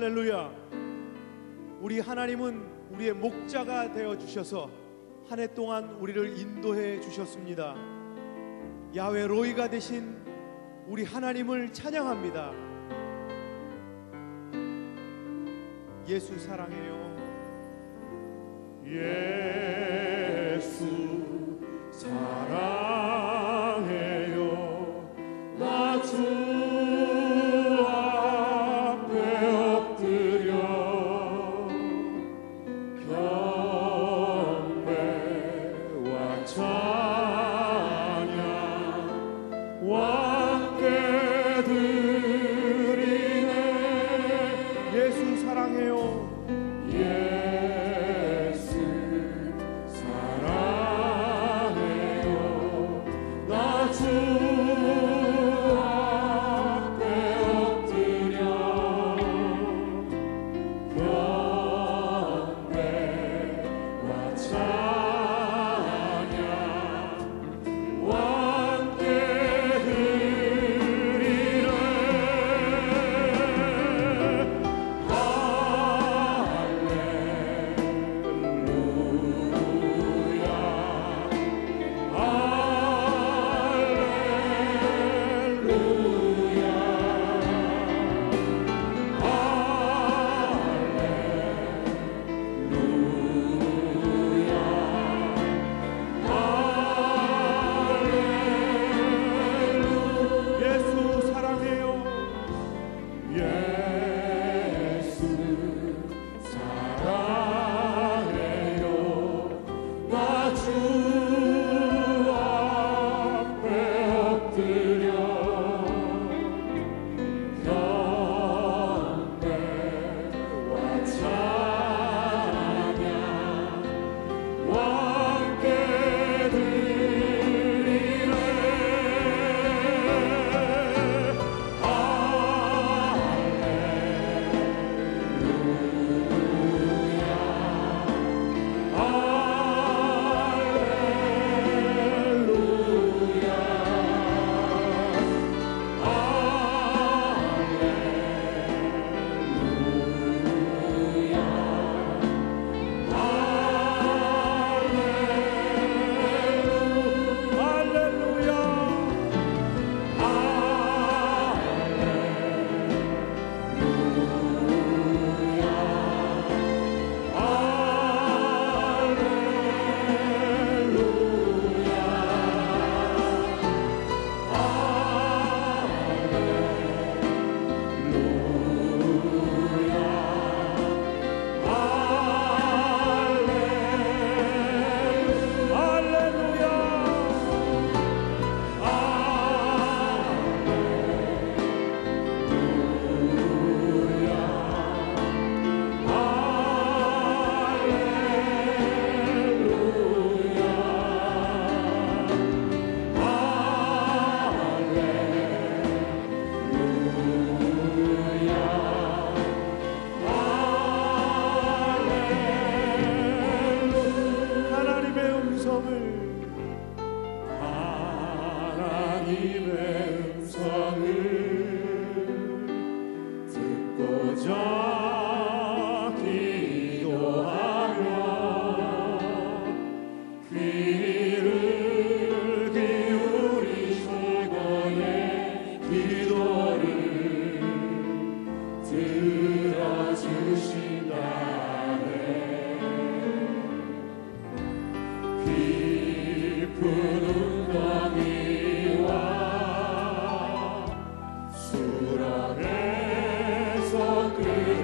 할렐루야. 우리 하나님은 우리의 목자가 되어 주셔서 한 해 동안 우리를 인도해 주셨습니다. 야훼 로이가 되신 우리 하나님을 찬양합니다. 예수 사랑해요. 예수 사랑해요. 나 주 앞에 엎드려 경배와 찬양 함께 드리네. 예수 사랑해요. 예수 사랑해요. 나 주 앞에 엎드려 경배와 찬양 함께 드리네. 예수 사랑해요. 예수 사랑해요. 나 주 앞에 엎드려 경배와 찬양 함께 드리네. 하나님의 음성을 듣고자 기도하며 귀를 기울이실 거의 기도를 들어주신다네. 깊은 웅덩이와 수렁에서 끓는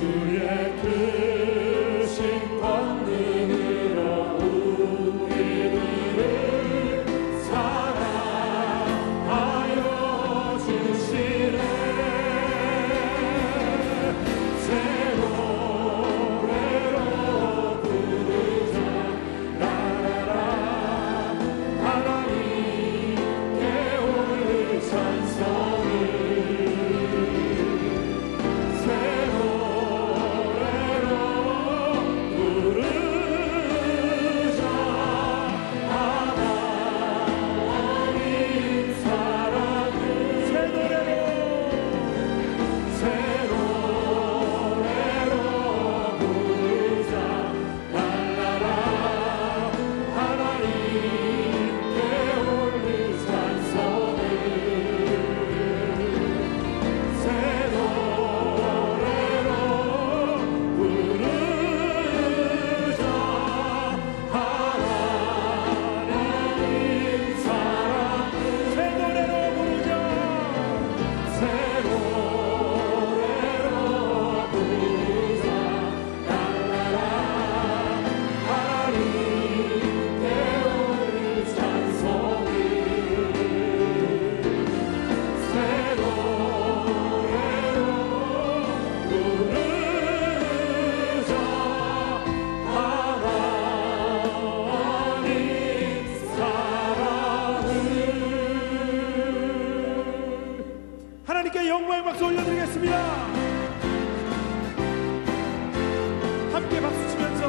주의 크신 권능으로 우리들을 사랑하여 주시네. 새 노래로 부르자 라라라 하나님께 올릴 찬송을 새 노래로 부르자 하나님 사랑을 새 노래로 부르자 랄라라 하나님께 올릴 찬송을 새 노래로 부르자 하나님 사랑을 새 노래로 부르자 새 노래로 부르자 랄라라 하나님께 올릴 찬송을 새 노래로 부르자 하나님 사랑을 하나님께 영광의 박수 올려드리겠습니다. 함께 박수 치면서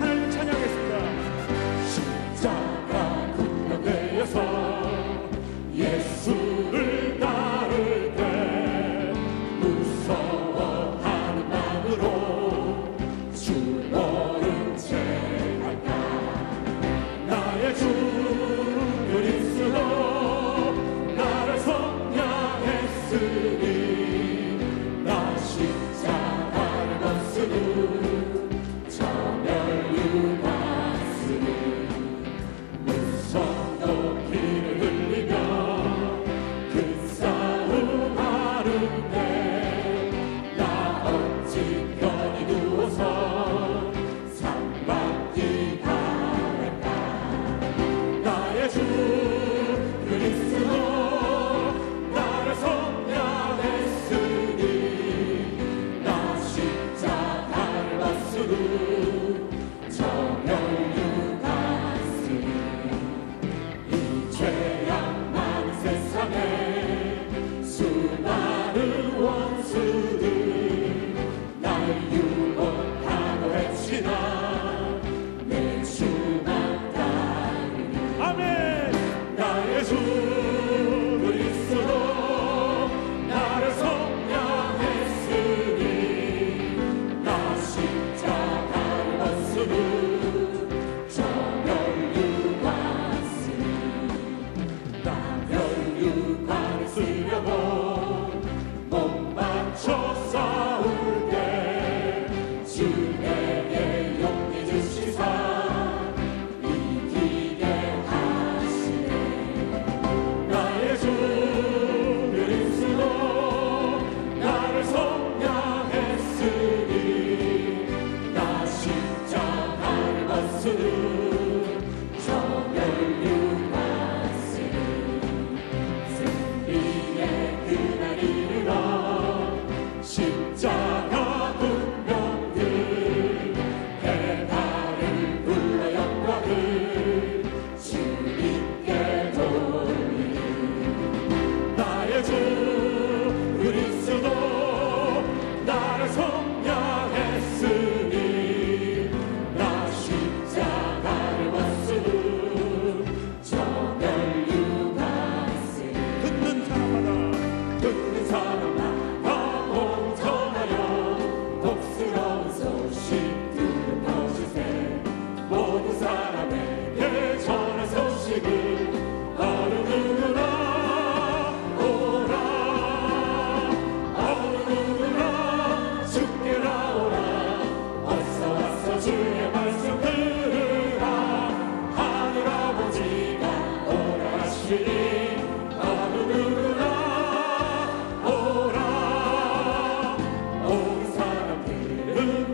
하나님을 찬양하겠습니다. 십자가 군병되어서 예수를 따를 때 무서워하는 마음으로 주 모른 채 할까. 나의 주 그리스도 나를 성량했으니 나 십자가를 벗으니 저멸유다스니 무성도 피를 흘리며 그 싸움 하는데 나 어찌 편히 누워서 상 받기가 할까. 나의 주 그리스도 나를 성량했으니 나 십자가를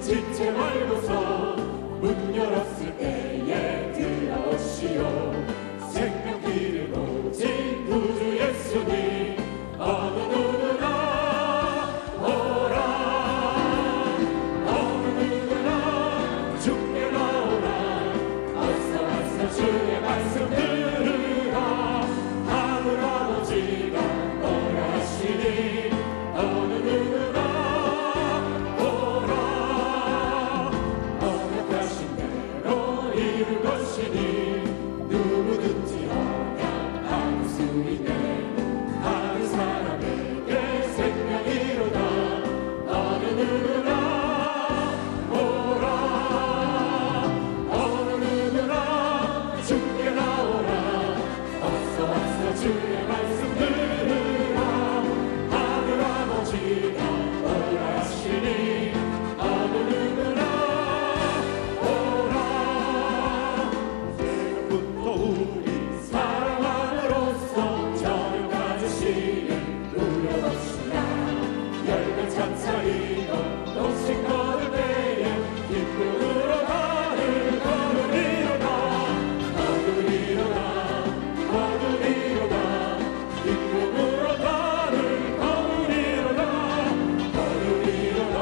지체 말고서 문 열었을 때에 들어오시오. 생명길을 오직 구주 예수님 어느 누구나 오라. 어느 누구나 주께 나오라. 어서 와서 주의 말씀 들으라. 하늘 아버지가 오라 하시니 어느 누구나 오라. 언약하신 대로 이룰 것이니 누구든지 언약할 수 있네. 다른 사람에게 생명이로다. 어느 누구나 오라. 어느 누구나 주께 나오라. 어서 와서 주의 말씀 들으라. 하늘 아버지가 오라 하시니 어느 누구나 오라. 지금부터 우리 사랑함으로써 저녁 가지시를 누려봅시다. 열매 찬사이고 녹신 거둘 때에 기쁨으로 나를 거두리로다. 거두리로다. 거두리로다. 기쁨으로 나를 거두리로다. 거두리로다.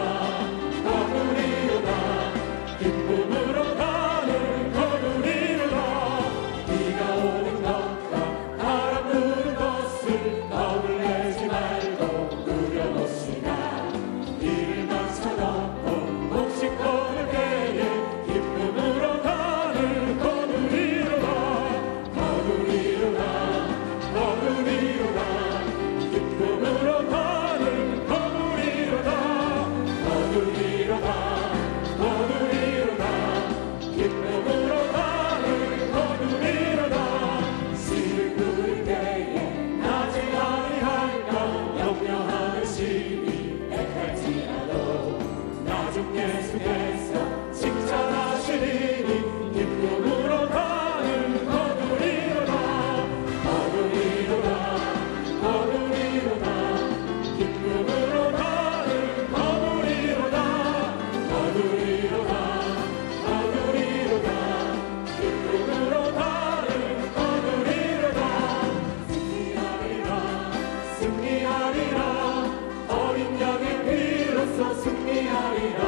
거두리로다. 기쁨으로 나를 거두리로다. 비가 오는 것과 바람 부는 것을 겁을 내지 말고 누려봅시다. 이를 맞춰놓고 녹식 거둘 때에 기쁨으로 나를 거두리로다. 거두리로다. 거두리로다. 기쁨으로 나를 거두리로다. 거두리로다. 거두리로다. 기쁨으로 나를 거두리로다. 씨를 뿌릴 때에 나지 아니할까 염려하는 심히 애할지라도 나중 예수께서 칭찬하시리니 기쁨으로 나를 거두리로다. 거두리로다. 거두리로다. 기쁨으로 나를 거두리로다. 거두리로다. 거두리로다. 기쁨으로 나를 거두리로다. 승리하리라. 승리하리라. 어린 양의 피로써 승리하리라.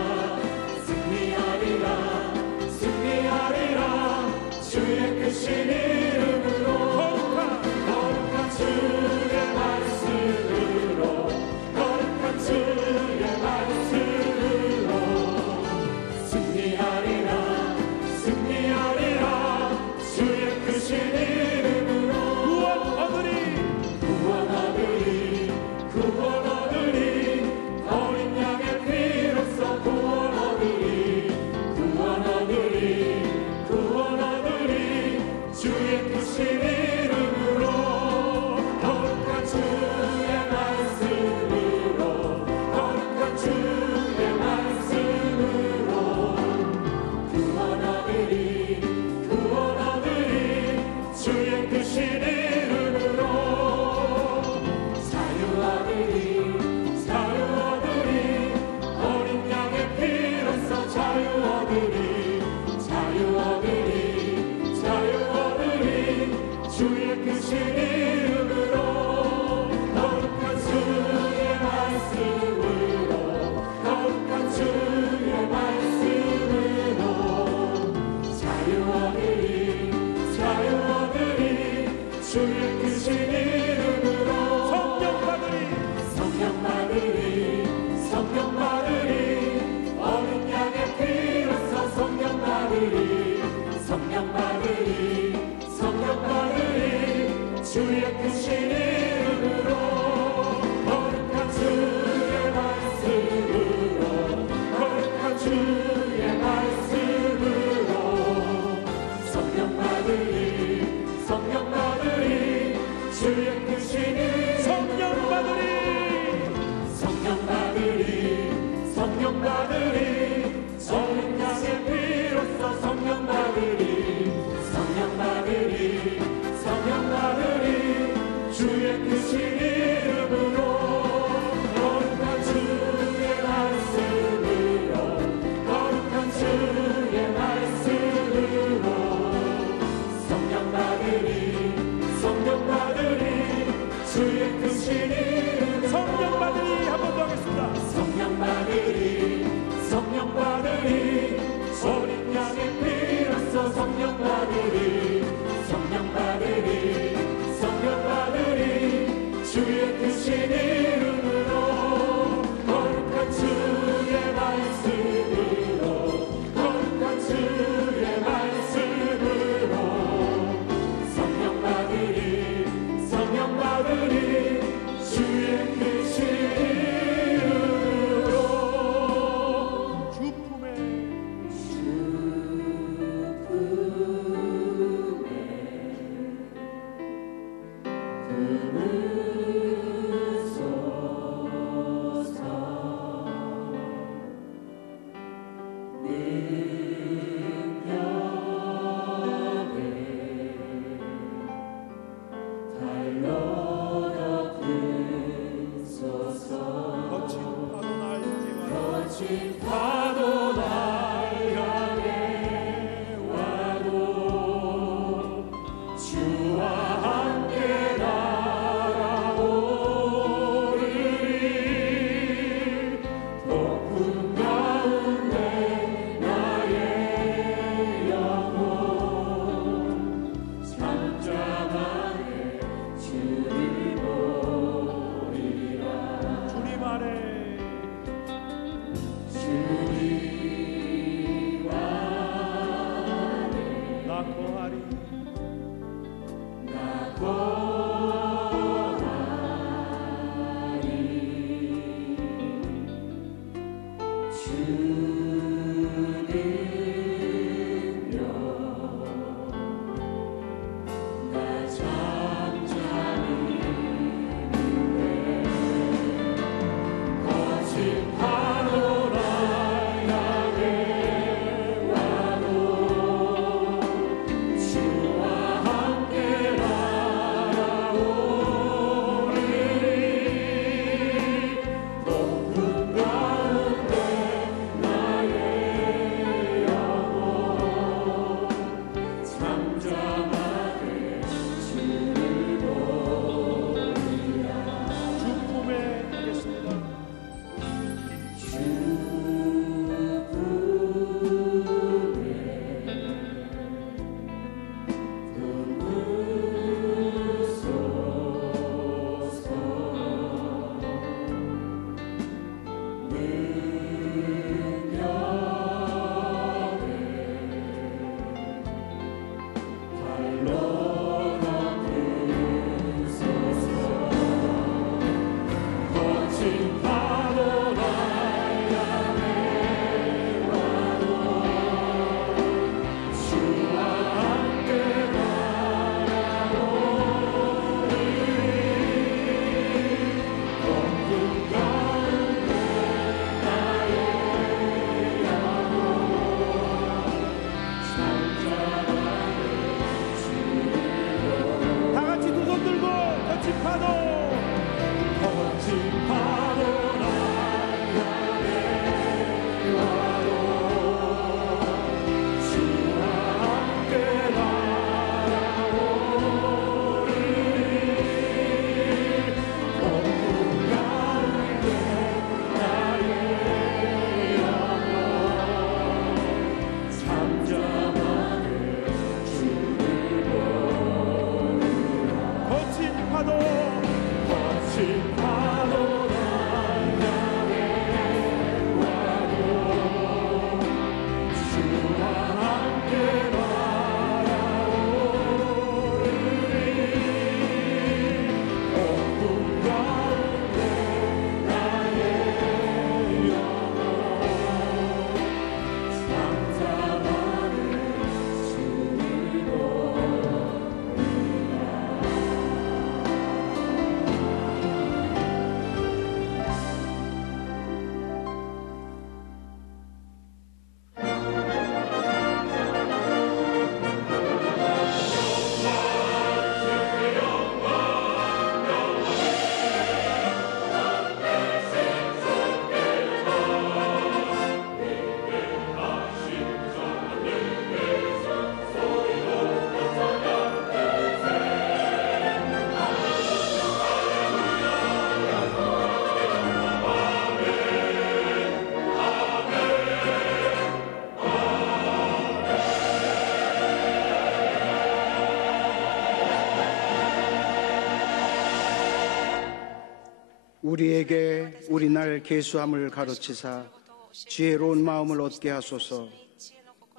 우리에게 우리날 계수함을 가르치사 지혜로운 마음을 얻게 하소서.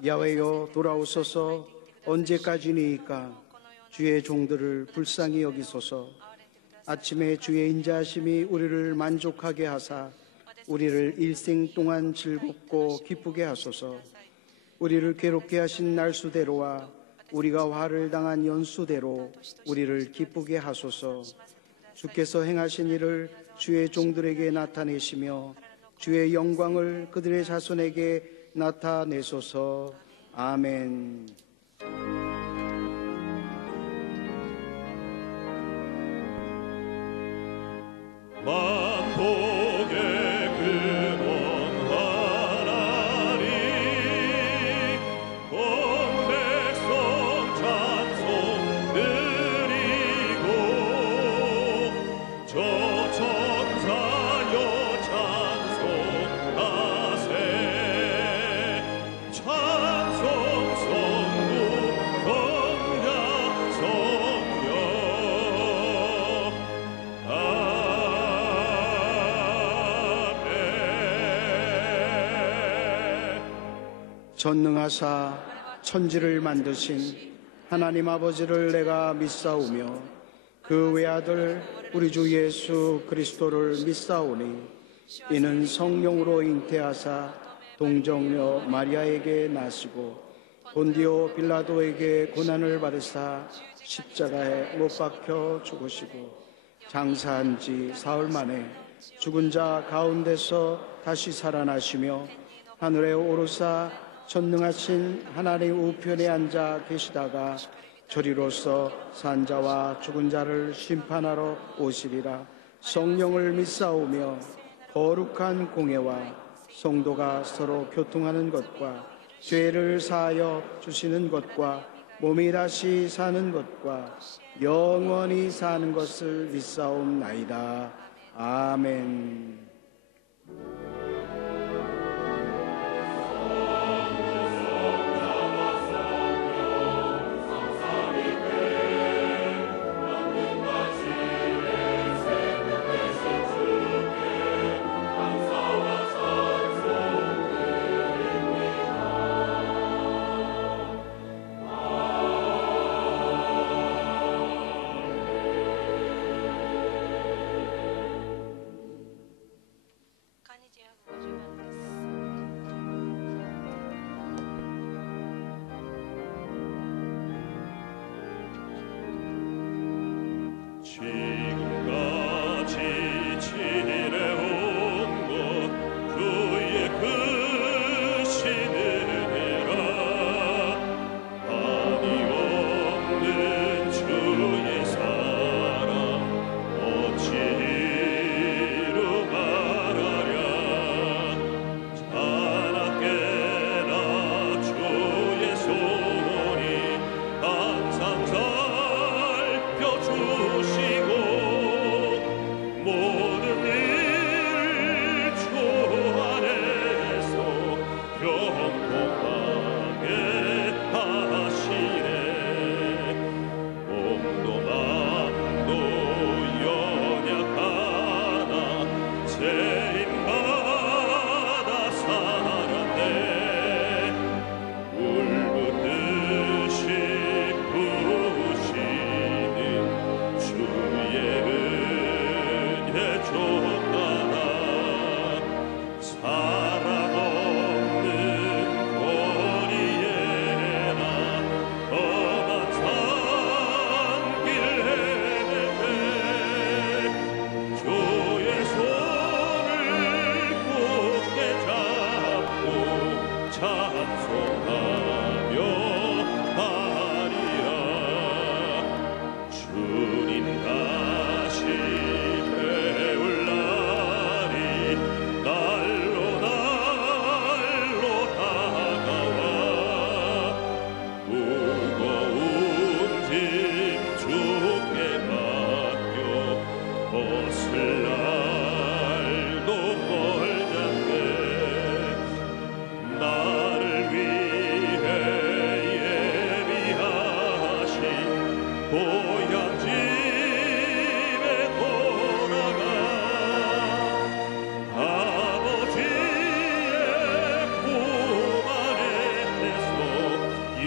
야훼여 돌아오소서. 언제까지니이까 주의 종들을 불쌍히 여기소서. 아침에 주의 인자하심이 우리를 만족하게 하사 우리를 일생 동안 즐겁고 기쁘게 하소서. 우리를 괴롭게 하신 날수대로와 우리가 화를 당한 연수대로 우리를 기쁘게 하소서. 주께서 행하신 일을 주의 종들에게 나타내시며 주의 영광을 그들의 자손에게 나타내소서. 아멘. 만복의 근원 하나님 온 백성 찬송 드리고 저 천사여 찬송하세. 찬송 성부 성자 성령 전능하사 천지를 만드신 하나님 아버지를 내가 믿사오며 그 외아들 우리 주 예수 그리스도를 믿사오니 이는 성령으로 잉태하사 동정녀 마리아에게 나시고 본디오 빌라도에게 고난을 받으사 십자가에 못 박혀 죽으시고 장사한 지 사흘 만에 죽은 자 가운데서 다시 살아나시며 하늘에 오르사 전능하신 하나님 우편에 앉아 계시다가 저리로서 산자와 죽은 자를 심판하러 오시리라. 성령을 믿사오며 거룩한 공예와 성도가 서로 교통하는 것과 죄를 사하여 주시는 것과 몸이 다시 사는 것과 영원히 사는 것을 믿사옵나이다. 아멘. 지금까지 지내온 것 주의 크신 은혜라. 한이 없는 주의 사랑 어찌 이루 말하랴. 자나깨나 주의 손이 항상 살펴주시고 모든 일 주 안에서 평통하게 하시네. 몸도 맘도 연약하나 세임받아 살았네. 울붓듯이 부으시는 주의 은혜 좋다. 사랑 없는 거리에나 험한 산길 헤매네. 주의 손을 굳게 잡고 찬송하며 하리라. 주님 다시 배울 날이 날로 날로 다가와. 무거운 짐 주께 맡겨 벗을 날도 멀잖네. 나를 위하여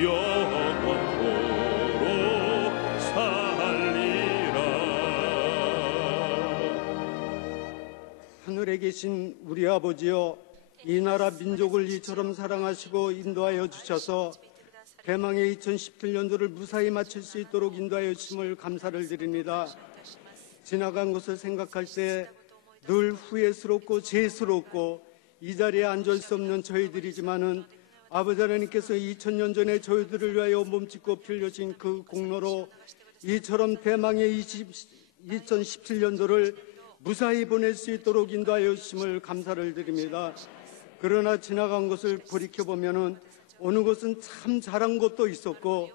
영원토록 살리라. 하늘에 계신 우리 아버지여, 이 나라 민족을 이처럼 사랑하시고 인도하여 주셔서 대망의 2017년도를 무사히 마칠 수 있도록 인도하여 주심을 감사를 드립니다. 지나간 것을 생각할 때 늘 후회스럽고 죄스럽고 이 자리에 앉을 수 없는 저희들이지만은 아버지 하나님께서 2000년 전에 저희들을 위하여 몸짓고 피 흘려신 그 공로로 이처럼 대망의 2017년도를 무사히 보낼 수 있도록 인도하여 주심을 감사를 드립니다. 그러나 지나간 것을 돌이켜보면은 어느 것은 참 잘한 것도 있었고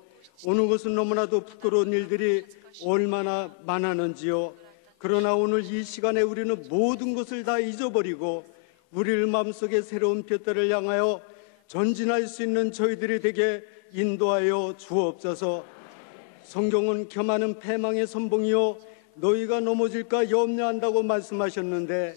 어느 것은 너무나도 부끄러운 일들이 얼마나 많았는지요. 그러나 오늘 이 시간에 우리는 모든 것을 다 잊어버리고 우리를 마음속에 새로운 볕들을 향하여 전진할 수 있는 저희들이 되게 인도하여 주옵소서. 성경은 겸하는 패망의 선봉이요 너희가 넘어질까 염려한다고 말씀하셨는데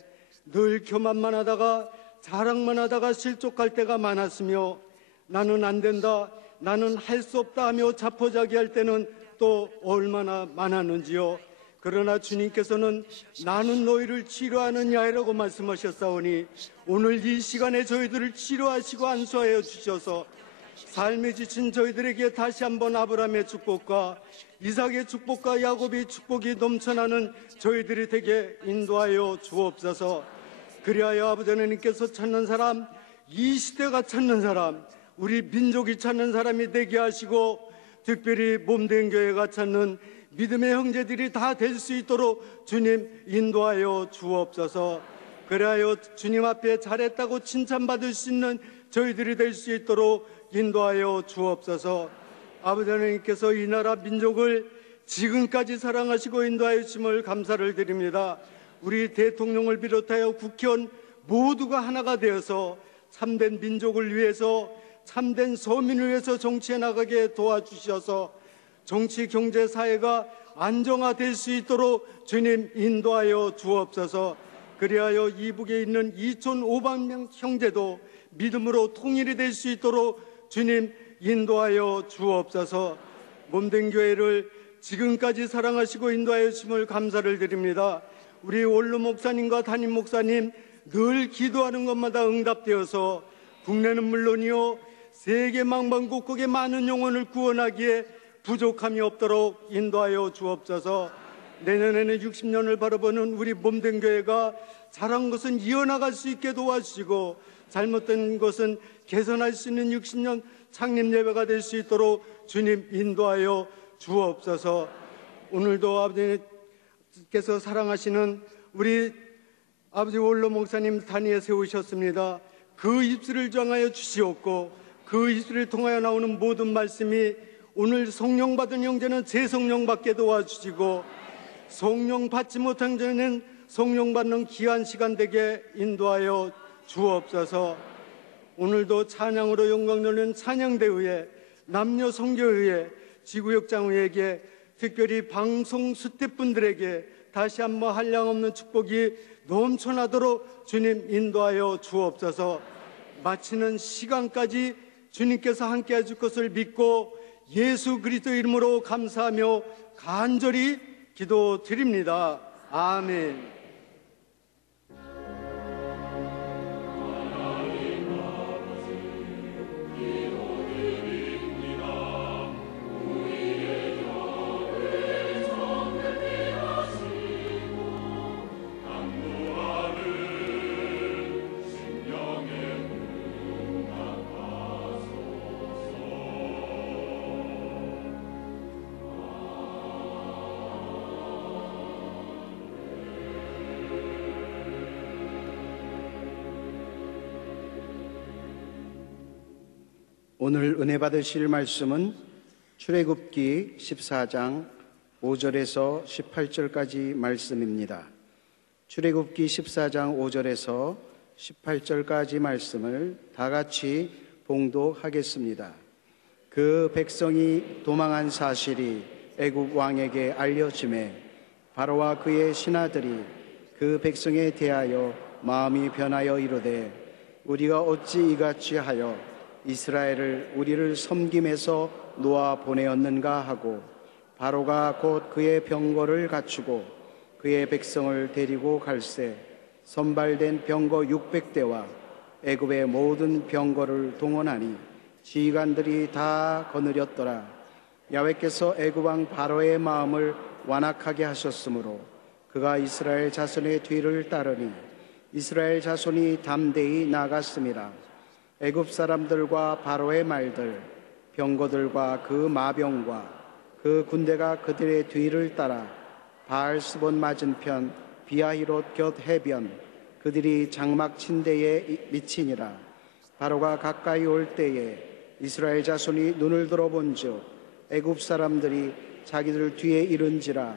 늘 교만만 하다가 자랑만 하다가 실족할 때가 많았으며 나는 안 된다, 나는 할 수 없다 하며 자포자기할 때는 또 얼마나 많았는지요. 그러나 주님께서는 나는 너희를 치료하느냐라고 말씀하셨사오니 오늘 이 시간에 저희들을 치료하시고 안수하여 주셔서 삶에 지친 저희들에게 다시 한번 아브라함의 축복과 이삭의 축복과 야곱의 축복이 넘쳐나는 저희들이 되게 인도하여 주옵소서. 그리하여 아버지 하나님께서 찾는 사람, 이 시대가 찾는 사람, 우리 민족이 찾는 사람이 되게 하시고 특별히 몸된 교회가 찾는 믿음의 형제들이 다 될 수 있도록 주님 인도하여 주옵소서. 그리하여 주님 앞에 잘했다고 칭찬받을 수 있는 저희들이 될 수 있도록 인도하여 주옵소서. 아버지 하나님께서 이 나라 민족을 지금까지 사랑하시고 인도하여 주심을 감사를 드립니다. 우리 대통령을 비롯하여 국회의원 모두가 하나가 되어서 참된 민족을 위해서 참된 서민을 위해서 정치해 나가게 도와주셔서 정치, 경제, 사회가 안정화될 수 있도록 주님 인도하여 주옵소서. 그리하여 이북에 있는 2,500명 형제도 믿음으로 통일이 될 수 있도록 주님 인도하여 주옵소서. 몸된 교회를 지금까지 사랑하시고 인도하여 주심을 감사를 드립니다. 우리 원로 목사님과 담임 목사님 늘 기도하는 것마다 응답되어서 국내는 물론이요 세계 만방국국의 많은 영혼을 구원하기에 부족함이 없도록 인도하여 주옵소서. 내년에는 60년을 바라보는 우리 몸된 교회가 잘한 것은 이어나갈 수 있게 도와주시고 잘못된 것은 개선할 수 있는 60년 창립 예배가 될 수 있도록 주님 인도하여 주옵소서. 오늘도 아버지께서 사랑하시는 우리 아버지 원로 목사님 단위에 세우셨습니다. 그 입술을 정하여 주시옵고 그 입술을 통하여 나오는 모든 말씀이 오늘 성령 받은 형제는 재성령 받게 도와주시고 성령 받지 못한 형제는 성령 받는 귀한 시간 되게 인도하여 주옵소서. 오늘도 찬양으로 영광 돌리는 찬양대회에 남녀 성교회에 지구역장회에게 특별히 방송 스태프분들에게 다시 한번 한량없는 축복이 넘쳐나도록 주님 인도하여 주옵소서. 마치는 시간까지 주님께서 함께 해줄 것을 믿고 예수 그리스도 이름으로 감사하며 간절히 기도드립니다. 아멘. 오늘 은혜 받으실 말씀은 출애굽기 14장 5절에서 18절까지 말씀입니다. 출애굽기 14장 5절에서 18절까지 말씀을 다 같이 봉독하겠습니다. 그 백성이 도망한 사실이 애굽 왕에게 알려지매 바로와 그의 신하들이 그 백성에 대하여 마음이 변하여 이르되 우리가 어찌 이같이 하여 이스라엘을 우리를 섬김에서 놓아 보내었는가 하고 바로가 곧 그의 병거를 갖추고 그의 백성을 데리고 갈새 선발된 병거 600대와 애굽의 모든 병거를 동원하니 지휘관들이 다 거느렸더라. 야훼께서 애굽 왕 바로의 마음을 완악하게 하셨으므로 그가 이스라엘 자손의 뒤를 따르니 이스라엘 자손이 담대히 나갔습니다. 애굽 사람들과 바로의 말들, 병거들과 그 마병과 그 군대가 그들의 뒤를 따라 바알스본 맞은편 비아히롯 곁 해변 그들이 장막 침대에 미치니라. 바로가 가까이 올 때에 이스라엘 자손이 눈을 들어본즉 애굽 사람들이 자기들 뒤에 이른지라.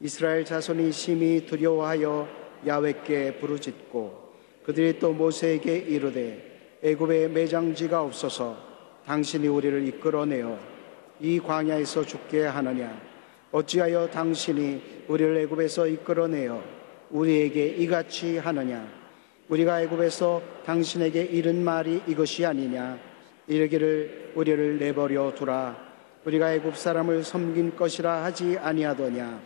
이스라엘 자손이 심히 두려워하여 야훼께 부르짖고 그들이 또 모세에게 이르되 애굽에 매장지가 없어서 당신이 우리를 이끌어내어 이 광야에서 죽게 하느냐. 어찌하여 당신이 우리를 애굽에서 이끌어내어 우리에게 이같이 하느냐. 우리가 애굽에서 당신에게 이른 말이 이것이 아니냐. 이르기를 우리를 내버려 두라. 우리가 애굽 사람을 섬긴 것이라 하지 아니하더냐.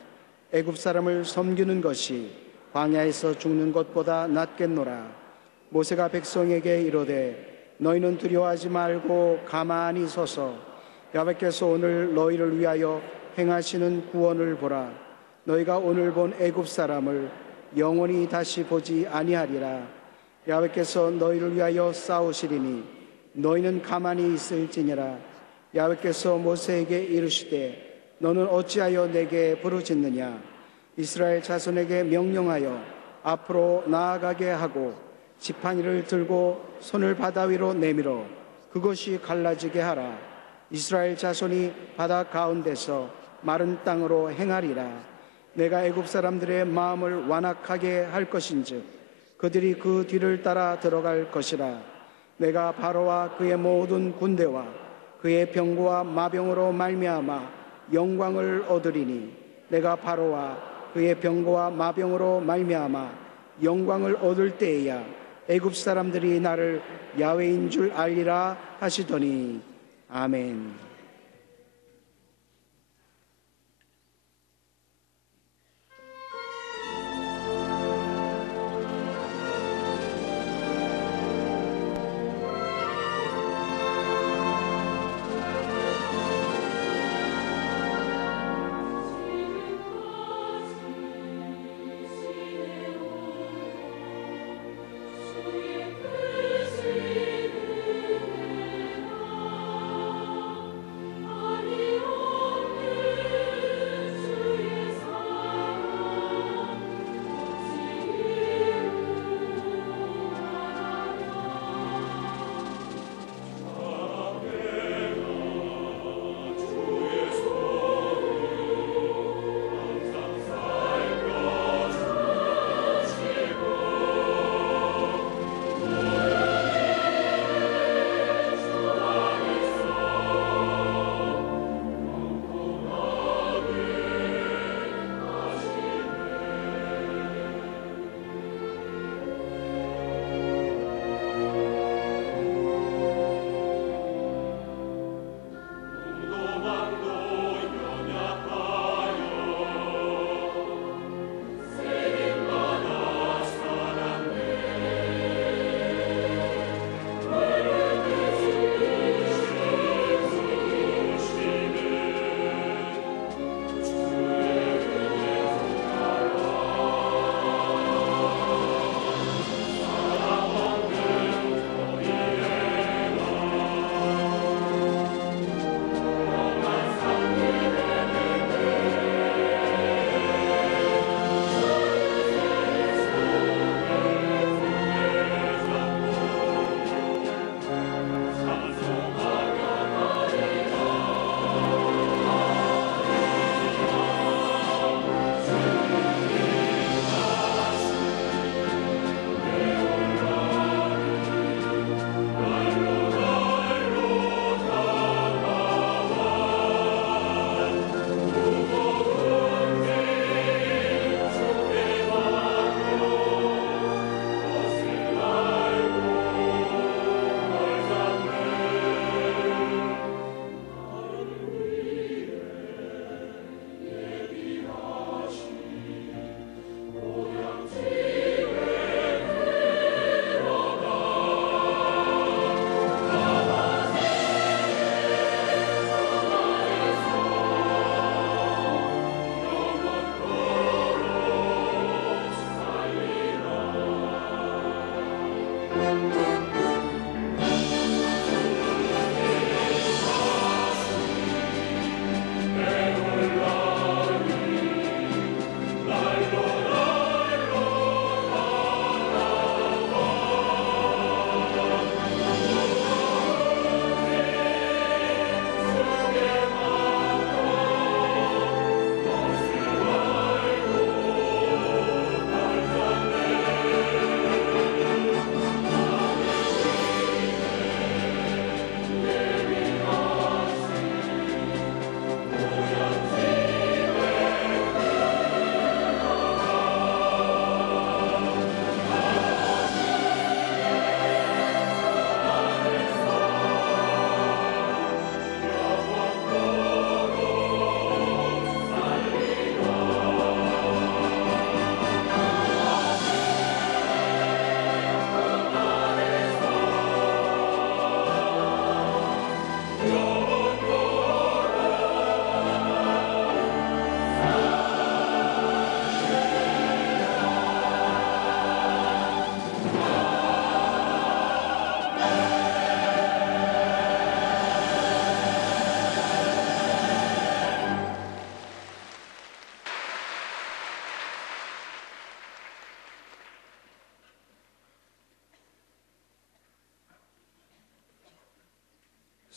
애굽 사람을 섬기는 것이 광야에서 죽는 것보다 낫겠노라. 모세가 백성에게 이르되 너희는 두려워하지 말고 가만히 서서 야훼께서 오늘 너희를 위하여 행하시는 구원을 보라. 너희가 오늘 본 애굽 사람을 영원히 다시 보지 아니하리라. 야훼께서 너희를 위하여 싸우시리니 너희는 가만히 있을지니라. 야훼께서 모세에게 이르시되 너는 어찌하여 내게 부르짖느냐. 이스라엘 자손에게 명령하여 앞으로 나아가게 하고 지팡이를 들고 손을 바다 위로 내밀어 그것이 갈라지게 하라. 이스라엘 자손이 바다 가운데서 마른 땅으로 행하리라. 내가 애굽 사람들의 마음을 완악하게 할 것인즉 그들이 그 뒤를 따라 들어갈 것이라. 내가 바로와 그의 모든 군대와 그의 병거와 마병으로 말미암아 영광을 얻으리니 내가 바로와 그의 병거와 마병으로 말미암아 영광을 얻을 때에야 애굽 사람들이 나를 야훼인 줄 알리라 하시더니 아멘.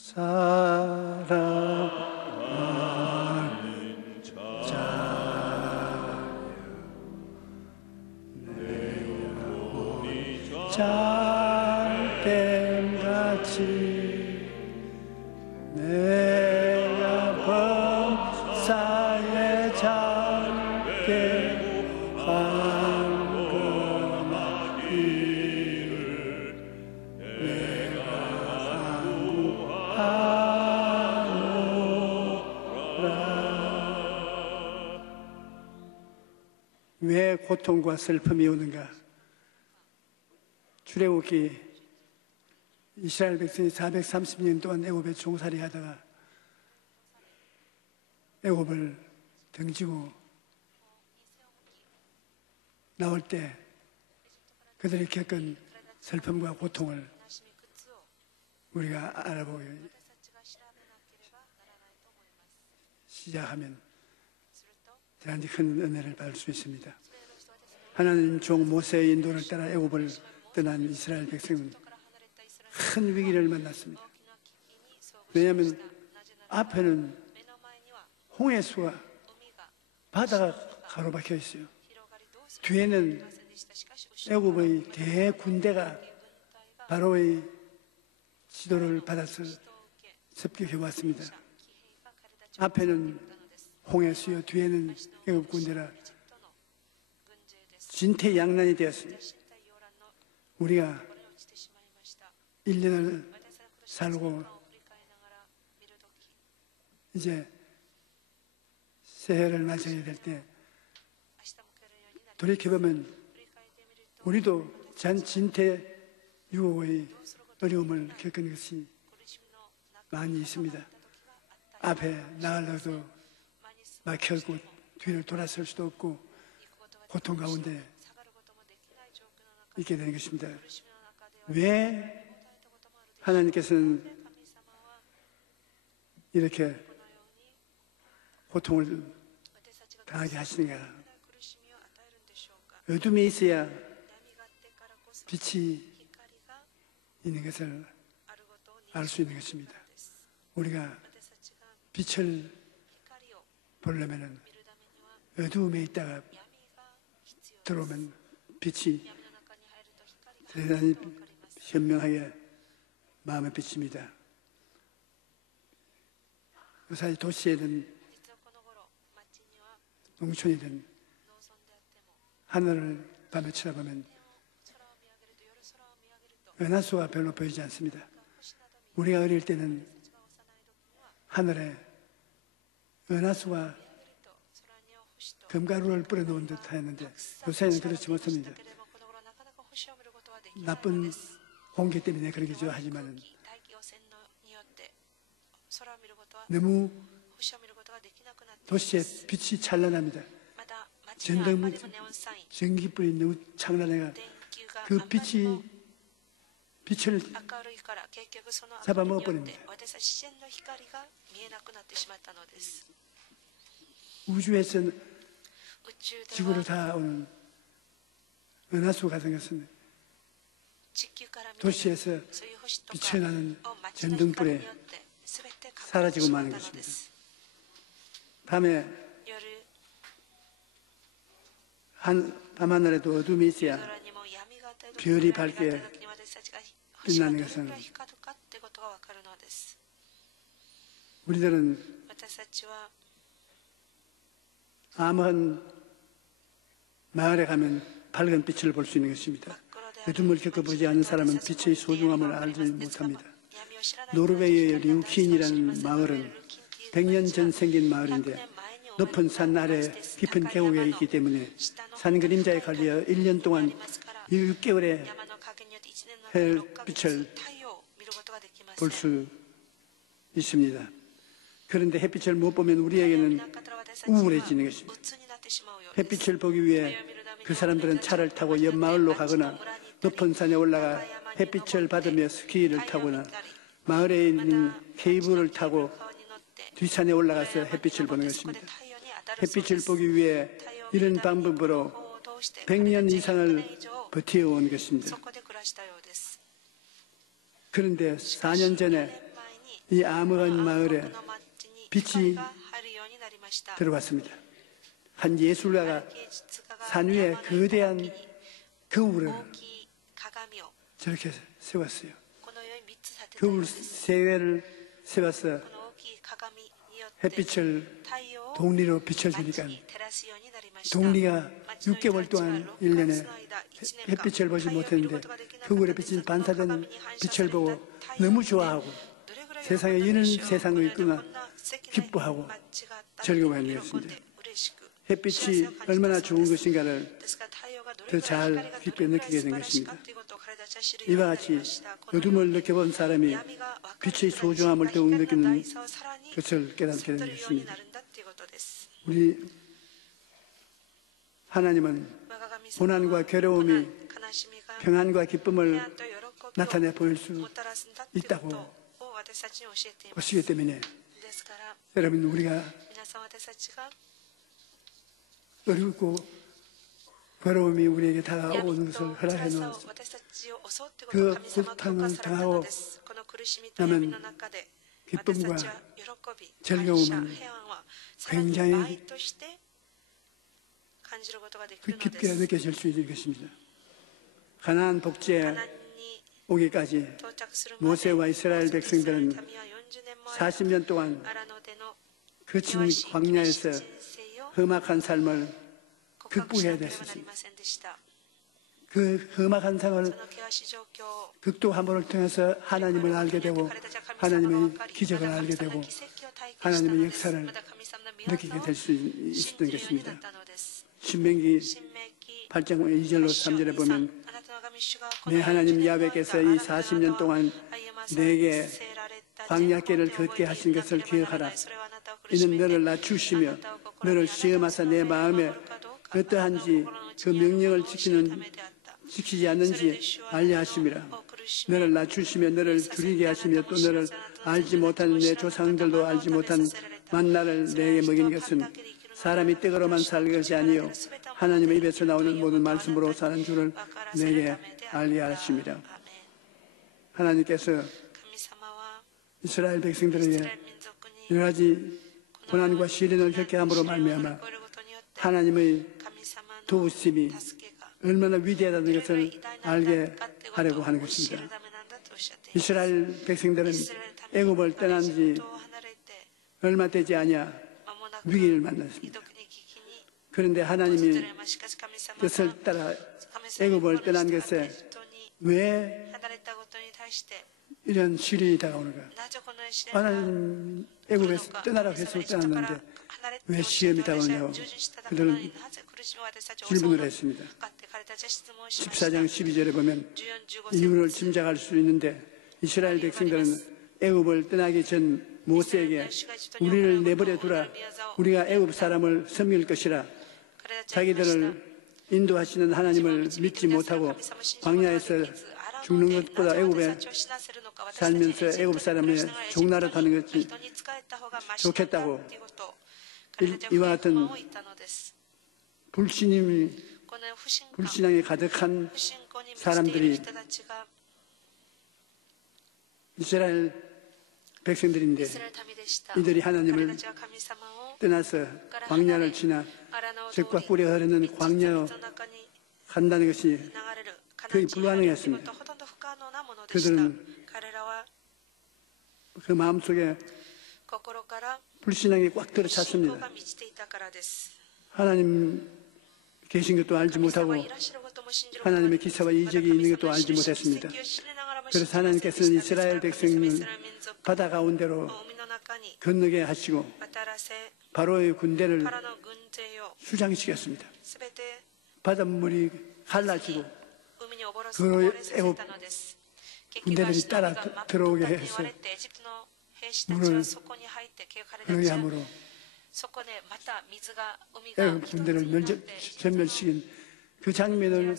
사랑하는 자여 참됨같이 내가 범사에 참게 감금하기를 내가 간구하노라. 왜 고통과 슬픔이 오는가? 출애굽기 이스라엘 백성이 430년 동안 애굽에 종살이 하다가 애굽을 등지고 나올 때 그들이 겪은 슬픔과 고통을 우리가 알아보기 시작하면 대단히 큰 은혜를 받을 수 있습니다. 하나님 종 모세의 인도를 따라 애굽을 떠난 이스라엘 백성은 큰 위기를 만났습니다. 왜냐하면 앞에는 홍해수와 바다가 가로막혀 있어요. 뒤에는 애굽의 대군대가 바로의 지도를 받아서 습격해 왔습니다. 앞에는 홍해수요, 뒤에는 애굽 군대라 진퇴양난이 되었습니다. 우리가 1년을 살고 이제 새해를 맞이해야 될 때 돌이켜보면 우리도 진퇴유혹의 어려움을 겪은 것이 많이 있습니다. 앞에 나가려도 막혀있고 뒤를 돌아설 수도 없고 고통 가운데 있게 되는 것입니다. 왜 하나님께서는 이렇게 고통을 당하게 하시는가? 어둠이 있어야 빛이 있는 것을 알 수 있는 것입니다. 우리가 빛을 보려면 어두움에 있다가 들어오면 빛이 대단히 현명하게 마음에 비칩니다. 요새 도시에는 농촌이든 하늘을 밤에 쳐다보면 은하수가 별로 보이지 않습니다. 우리가 어릴 때는 하늘에 은하수가 금가루를 뿌려놓은 듯 하였는데 요새는 그렇지 못합니다. 나쁜 공기 때문에 그러기도 하지만 너무 도시에 빛이 찬란합니다. 전기불이 너무 찬란해가 그 빛을 잡아먹어버립니다. 우주에서 지구를 닿아오는 은하수 같은 것은 도시에서 빛이 나는 전등불에 사라지고 마는 것입니다. 밤에 밤하늘에도 어둠이 있어야 별이 밝게 빛나는 것은 우리들은 아무한 마을에 가면 밝은 빛을 볼 수 있는 것입니다. 어둠을 겪어보지 않은 사람은 빛의 소중함을 알지 못합니다. 노르웨이의 류킨이라는 마을은 100년 전 생긴 마을인데 높은 산 아래 깊은 계곡에 있기 때문에 산 그림자에 걸려 1년 동안 6개월의 햇빛을 볼 수 있습니다. 그런데 햇빛을 못 보면 우리에게는 우울해지는 것입니다. 햇빛을 보기 위해 그 사람들은 차를 타고 옆 마을로 가거나 높은 산에 올라가 햇빛을 받으며 스키를 타거나 마을에 있는 케이블을 타고 뒷산에 올라가서 햇빛을 보는 것입니다. 햇빛을 보기 위해 이런 방법으로 100년 이상을 버텨온 것입니다. 그런데 4년 전에 이 암흑한 마을에 この町に 빛이 光が入るようになりました。 들어왔습니다. 한 예술가가 芸術家が 산 위에 山の 거대한 頂に 거울을 大きい鏡を 저렇게 세웠어요. このように3つ立てた 거울 3개를 세워서 この大きい鏡によって 햇빛을 太陽を 동리로 街 비춰주니까 に照らすようになりました。 동리가 街の人た 6개월 ちは 동안 6 1년에 ヶ月の間1年間 햇빛을 보지 太陽を見る 못했는데 ことができなかった 거울의 です。 빛이 この鏡 반사되는 に反射さ 빛을 れた 보고 太陽 너무 を見て 좋아하고 どれぐらい 세상에 喜んだ 이런 でしょう。 세상이 この世で 있구나 こんな素敵な 기뻐하고 街があったの 즐거워하는 に喜ん 것입니다. で嬉しく 햇빛이 얼마나 좋은 것인가를 ですから太陽がどれ 더 ぐらい 잘 光が 깊게 どれぐらい 느끼게 素 된 晴らしいか 것입니다. ということを彼たちは知るように 이와 なり 같이 ました。このよう 어둠을 に 느껴본 사람이 闇が分かる 빛의 人たち 소중함을 が 더욱 光の 느끼는 大差をさらに 것을 깨닫게 悟 된 るように 것입니다. なるんだということです。 우리 하나님은 我が神様 고난과 は 괴로움이 悲しみが 평안과 平 기쁨을 安と喜び 나타내 を 보일 수 もたらすんだということを私たちに教えています。 것이기 때문에 ですから 여러분 우리가 皆さん私たちが 어렵고 괴로움이 우리에게 闇 다가오는 と 것을 허락해 辛さ 놓은 を私たちを襲うということを神様は許可されたのです。この苦しみと闇の中で私たちは喜び、感謝、 즐거움은 平安はさらに 굉장히 倍として感じることができるの 깊게 です。 느껴질 수 있는 것입니다. 가나안 복지에 カナンに 오기까지 到着するまで 모세와 이스라엘 백성들은 イスラエル民は40年前 40년 동안 荒野での 거친 険しい 광야에서 人生を 험악한 삶을 告白し 극복해야 なければなり 됐습니다. ませんでした。 그 험악한 そ 상을 の険しい状況を 극복함을 통해서 하나님을 알게 되고 하나님의 기적을 알게 되고 하나님의 역사를 느끼게 될 수 있었던 것입니다. 신명기 8장 2절로 3절에 보면 내 하나님 야훼께서 이 40년 동안 내게 광야길을 걷게 하신 것을 기억하라. 이는 너를 낮추시며 너를 시험하사 내 마음에 어떠한지 그 명령을 지키지 않는지 알게 하심이라. 너를 낮추시며 너를 줄이게 하시며 또 너를 알지 못한 내 조상들도 알지 못한 만나를 내게 먹인 것은 사람이 떡으로만 살 것이 아니요 하나님의 입에서 나오는 모든 말씀으로 사는 줄을 내게 알게 하심이라. 하나님께서 이스라엘 백성들에게 여러 가지 고난과 시련을 겪게 함으로 말미암아 하나님의 도우심이 얼마나 위대하다는 것을 알게 하려고 하는 것입니다. 이스라엘 백성들은 애굽을 떠난 지 얼마 되지 아니하 위기를 만났습니다. 그런데 하나님이 뜻을 따라 애굽을 떠난 것에 왜 이런 시련이 다가오는가? 하나님 애굽에서 떠나라고 해서 떠났는데 왜 시험이 다가오냐고 그들은 질문을 했습니다. 14장 12절에 보면 이유를 짐작할 수 있는데 이스라엘 백성들은 애굽을 떠나기 전 모세에게 우리를 내버려 두라. 우리가 애굽 사람을 섬길 것이라. 자기들을 인도하시는 하나님을 믿지 못하고 광야에서 죽는 것보다 애굽에 살면서 애굽 사람의 종나라 타는 것이 좋겠다고 이와 같은 불신앙이 가득한 사람들이 이스라엘 백성들인데 이들이 하나님을 떠나서 광야를 지나 젖과 꿀이 흐르는 광야로 간다는 것이 거의 불가능했습니다. 그들은 그 마음속에 불신앙이 꽉 들어찼습니다. 하나님 계신 것도 알지 못하고 하나님의 기사와 이적이 있는 것도 알지 못했습니다. 그래서 하나님께서는 이스라엘 백성을 바다 가운데로 건너게 하시고 바로의 군대를 수장시켰습니다. 바닷물이 갈라지고 그 애굽 군대들이 따라 들어오게 해서 물을 그러게 함으로 애굽 군대를 전멸시킨 그 장면을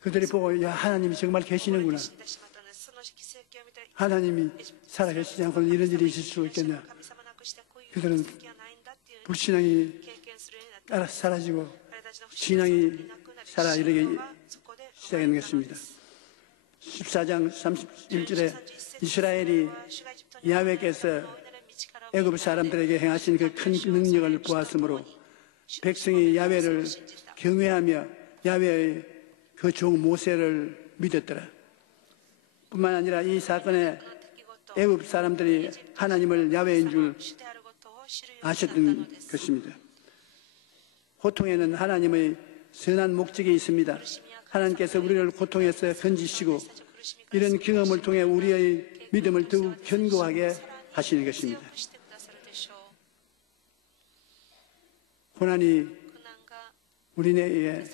그들이 보고 야 하나님이 정말 계시는구나. 하나님이 살아계시지 않고는 이런 일이 있을 수 있겠냐. 그들은 불신앙이 사라지고 신앙이 살아이르게 시작하는 것입니다. 14장 31절에 이스라엘이 야훼께서 애굽 사람들에게 행하신 그 큰 능력을 보았으므로 백성이 야훼를 경외하며 야훼의 그 종 모세를 믿었더라. 뿐만 아니라 이 사건에 애굽 사람들이 하나님을 야훼인 줄 아셨던 것입니다. 고통에는 하나님의 선한 목적이 있습니다. 하나님께서 우리를 고통에서 건지시고 이런 경험을 통해 우리의 믿음을 더욱 견고하게 하시는 것입니다. 고난이 우리에게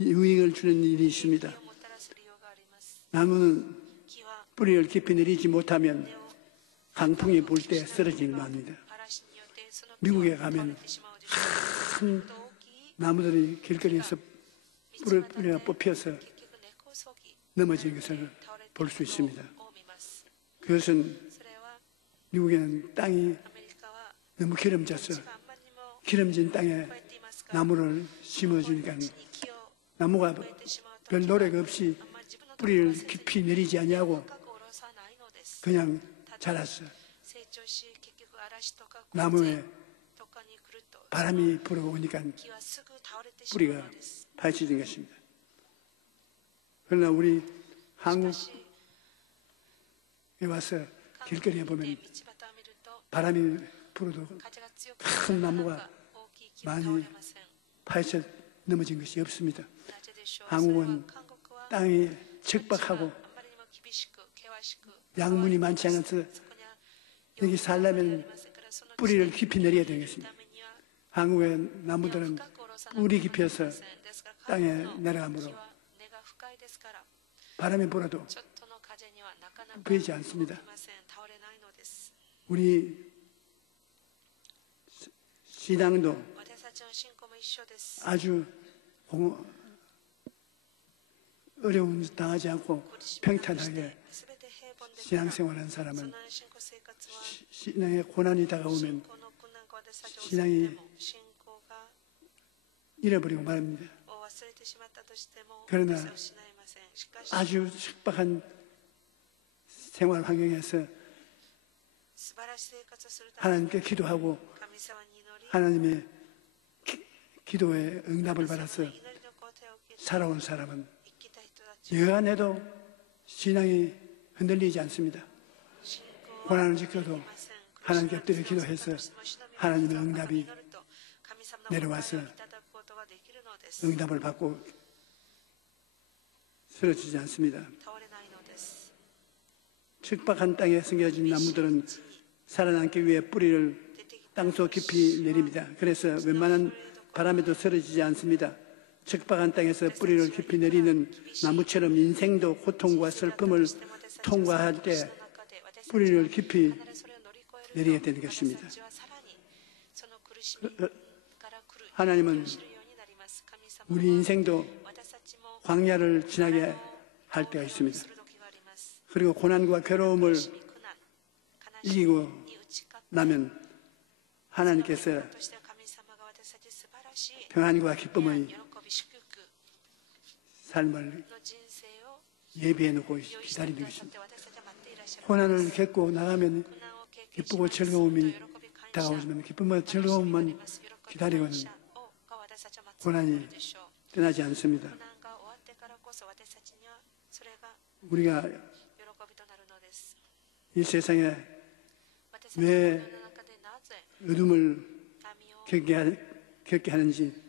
유익을 주는 일이 있습니다. 나무는 뿌리를 깊이 내리지 못하면 강풍이 불 때 쓰러지기만 합니다. 미국에 가면 큰 나무들이 길거리에서 뿌리가 뽑혀서 넘어지는 것을 볼 수 있습니다. 그것은 미국에는 땅이 너무 기름져서 기름진 땅에 나무를 심어주니까 나무가 별 노력 없이 뿌리를 깊이 내리지 않냐고 그냥 자랐어. 나무에 바람이 불어오니까 뿌리가 파헤쳐진 것입니다. 그러나 우리 한국에 와서 길거리에 보면 바람이 불어도 큰 나무가 많이 파헤쳐 넘어진 것이 없습니다. 한국은 땅이 척박하고 양문이 많지 않아서 여기 살려면 뿌리를 깊이 내려야 되는 것입니다. 한국의 나무들은 뿌리 깊이에서 땅에 내려가므로 바람이 불어도 보이지 않습니다. 우리 신앙도 아주 어려움 당하지 않고 평탄하게 신앙생활하는 사람은 신앙의 고난이 다가오면 신앙이 잃어버리고 말합니다. 그러나 아주 척박한 생활 환경에서 하나님께 기도하고 하나님의 기도에 응답을 받아서 살아온 사람은 여간해도 신앙이 흔들리지 않습니다. 고난을 지켜도 하나님께 엎드려 기도해서 하나님의 응답이 내려와서 응답을 받고 쓰러지지 않습니다. 척박한 땅에 숨겨진 나무들은 살아남기 위해 뿌리를 땅속 깊이 내립니다. 그래서 웬만한 바람에도 쓰러지지 않습니다. 척박한 땅에서 뿌리를 깊이 내리는 나무처럼 인생도 고통과 슬픔을 통과할 때 뿌리를 깊이 내리게 되는 것입니다. 하나님은 우리 인생도 광야를 지나게 할 때가 있습니다. 그리고 고난과 괴로움을 이기고 나면 하나님께서 평안과 기쁨의 삶을 예비해 놓고 기다리는 것입니다. 고난을 겪고 나가면 기쁘고 즐거움이 다가오지만 기쁨과 즐거움만 기다리고는 고난이 떠나지 않습니다. 우리가 이 세상에 왜 어둠을 겪게 하는지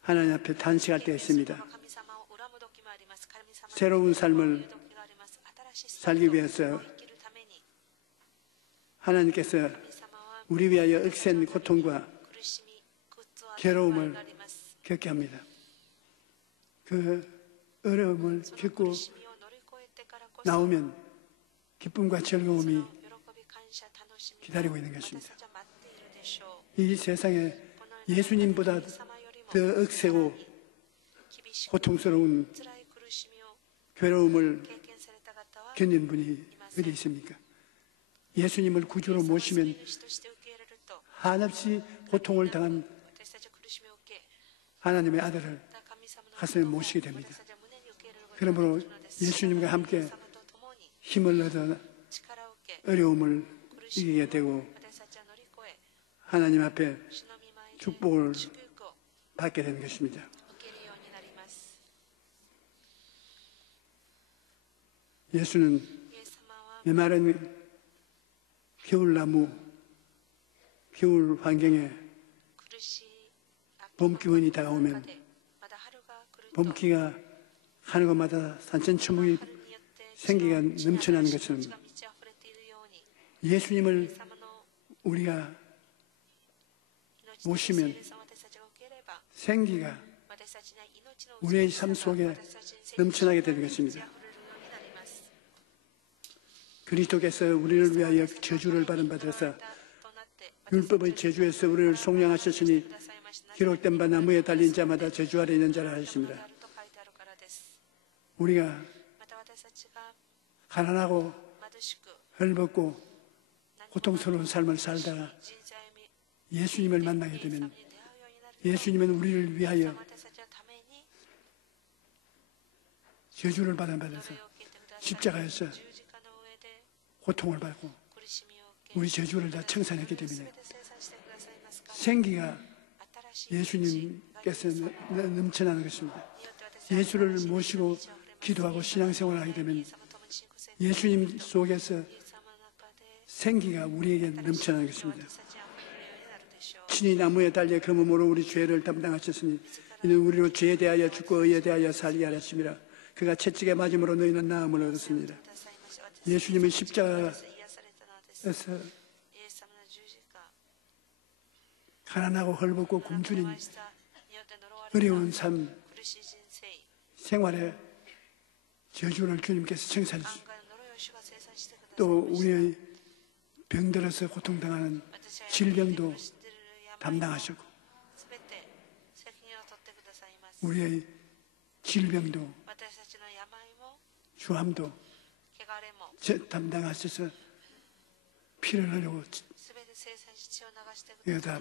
하나님 앞에 탄식할 때가 있습니다. 새로운 삶을 살기 위해서 하나님께서 우리 위하여 억센 고통과 괴로움을 겪게 합니다. 그 어려움을 겪고 나오면 기쁨과 즐거움이 기다리고 있는 것입니다. 이 세상에 예수님보다 더 억세고 고통스러운 괴로움을 겪는 분이 어디 있습니까? 예수님을 구주로 모시면 한없이 고통을 당한 하나님의 아들을 가슴에 모시게 됩니다. 그러므로 예수님과 함께 힘을 얻어 어려움을 이기게 되고 하나님 앞에 축복을 받게 되는 것입니다. 예수는 메마른 겨울나무, 겨울 환경에 봄 기운이 다가오면 봄기가 하는 것마다 산천초목이 생기가 넘쳐나는 것처럼 예수님을 우리가 모시면 생기가 우리의 삶 속에 넘쳐나게 되는 것입니다. 그리스도께서 우리를 위하여 저주를 받은 바되사 율법의 저주에서 우리를 속량하셨으니 기록된 바 나무에 달린 자마다 저주 아래 있는 자라 하십니다. 우리가 가난하고 헐벗고 고통스러운 삶을 살다가 예수님을 만나게 되면 예수님은 우리를 위하여 저주를 받은 바되사 십자가에서 고통을 받고 우리 저주를 다 청산했기 때문에 생기가 예수님께서 넘쳐나는 것입니다. 예수를 모시고 기도하고 신앙생활을 하게 되면 예수님 속에서 생기가 우리에게 넘쳐나는 것입니다. 친히 나무에 달려 그 몸으로 우리 죄를 담당하셨으니 이는 우리로 죄에 대하여 죽고 의에 대하여 살게 하셨습니다. 그가 채찍에 맞음으로 너희는 나음을 얻었습니다. 예수님은 십자가에서 가난하고 헐벗고 굶주린 어려운 삶 생활에 저주를 주님께서 청산해 주시고 또 우리의 병들어서 고통당하는 질병도 담당하시고 우리의 질병도 주함도 담당하셔서 피를 흘리고 이거 다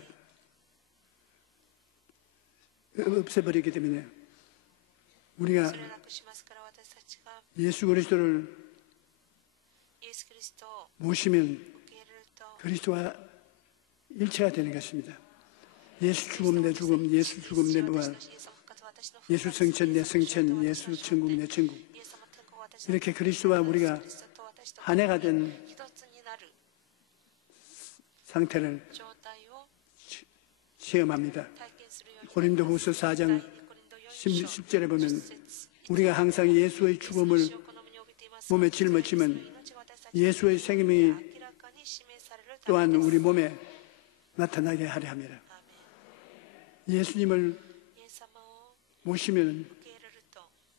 없애버리기 때문에 우리가 예수 그리스도를 모시면 그리스도와 일체가 되는 것입니다. 예수 죽음 내 죽음, 예수 죽음 내 부활, 예수 성천 내 성천, 예수 천국 내 천국, 이렇게 그리스도와 우리가 한 해가 된 상태를 체험합니다. 고린도후서 4장 10절에 보면 우리가 항상 예수의 죽음을 몸에 짊어지면 예수의 생명이 또한 우리 몸에 나타나게 하려 합니다. 예수님을 모시면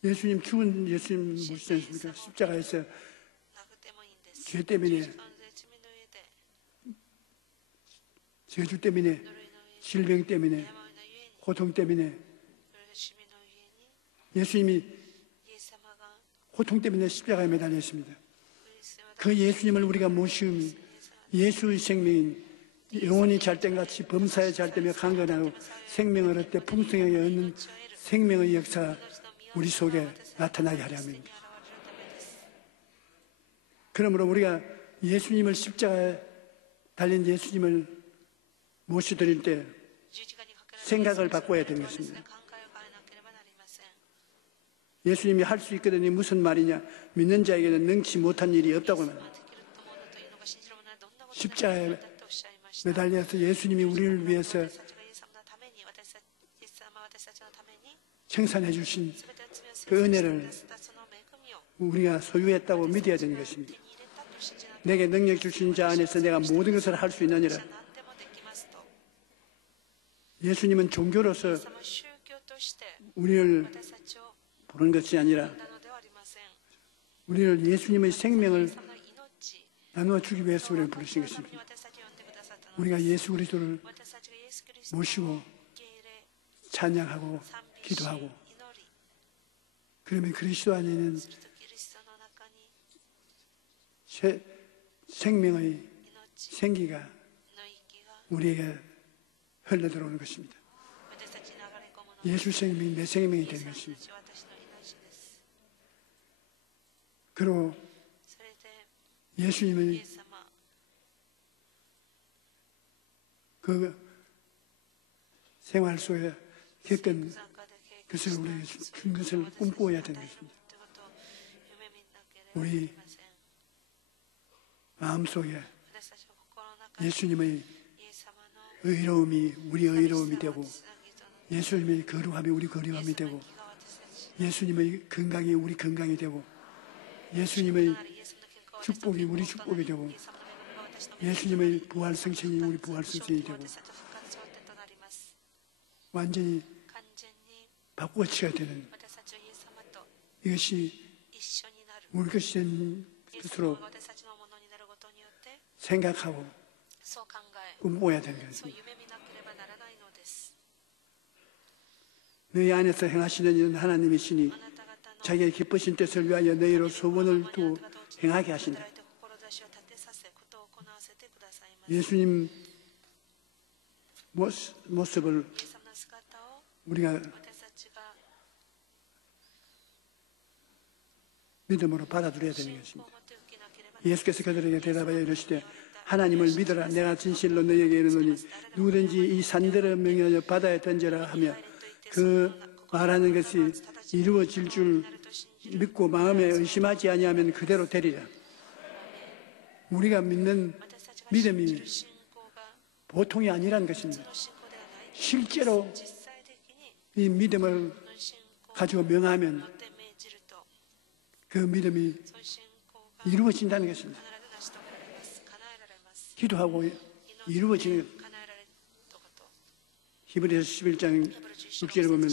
예수님 죽은 예수님 모시지 않습니까? 십자가에서 죄 때문에 저주 때문에 질병 때문에 고통 때문에 예수님이 고통 때문에 십자가에 매달렸습니다. 그 예수님을 우리가 모시면 예수의 생명인 영혼이 잘된같이 범사에 잘되며 강건하고 생명을 얻되 풍성하게 얻는 생명의 역사가 우리 속에 나타나게 하려 합니다. 그러므로 우리가 예수님을 십자가에 달린 예수님을 모시드릴 때 생각을 바꿔야 되는 것입니다. 예수님이 할 수 있거든요. 무슨 말이냐? 믿는 자에게는 능치 못한 일이 없다고 말합니다. 십자가에 매달려서 예수님이 우리를 위해서 청산해 주신 그 은혜를 우리가 소유했다고 믿어야 되는 것입니다. 내게 능력 주신 자 안에서 내가 모든 것을 할 수 있느니라. 예수님은 종교로서 우리를 보는 것이 아니라 우리를 예수님의 생명을 나누어 주기 위해서 우리를 부르신 것입니다. 우리가 예수 그리스도를 모시고 찬양하고 기도하고 그러면 그리스도 안에는 생명의 생기가 우리에게 흘러들어오는 것입니다. 예수 생명이 내 생명이 되는 것입니다. 그리고 예수님의 イエス様 그 생활 속에 겪은 参加で経験 것을 した 우리에게 준 것을 꿈꿔야 되는 것입니다. ということを夢見なければな 우리 りません 마음속에 私たちの心の中に 예수님의 イエス様の 의로움이 우리의 의로움이 神 되고 様のつなぎと 예수님의 거룩함이 우리 거룩함이 イエス様 되고 の気が私たち 예수님의 건강이 우리 건강이 되고 예수님의 イエス様の健康が私たちの 축복이 우리 健康となり 축복이 되고 イエス様の恵みが私の恵みとなり 예수님의 부활 성신이 우리 부활 성신이 되고 私たちの復活昇天となります 완전히 完全に 바꿔치가 되는 私たちはイエス様と 이것이 一緒になる 우리 것이 된 イエス様 것으로 が私たちのものになることによって 생각하고 そう考え 꿈꿔야 되는 そう 것입니다. 夢見なければならないのです 너희 안에서 행하시는 이는 하나님이시니 あなた方の 자기의 기쁘신 뜻을 위하여 너희로 소원을 두고 행하게 하신다. 働いて志を立てさせことを行わせてくださいます 예수님 모습을 イエス様の姿を 우리가 私たちが 믿음으로 받아들여야 信 되는 仰を 것입니다. 持って受けなければならない 예수께서 그들에게 대답하여 이르시되 하나님을 믿어라. 내가 진실로 너희에게 이르노니 누구든지 이 산들을 명하여 바다에 던져라 하며 그 말하는 것이 이루어질 줄 믿고 마음에 의심하지 아니하면 그대로 되리라. 우리가 믿는 私たちが 믿음이 信じる信仰が 보통이 아니라는 そ 것입니다. の信仰ではない 실제로 実際的に 이 믿음을 その信仰を 가지고 명하면 持って命じると 그 믿음이 その信仰が 이루어진다는 것입니다. 必ず成し遂げられます叶えられます 기도하고 祈って 이루어지는 叶えられるとかと 히브리서 11장 6절에 보면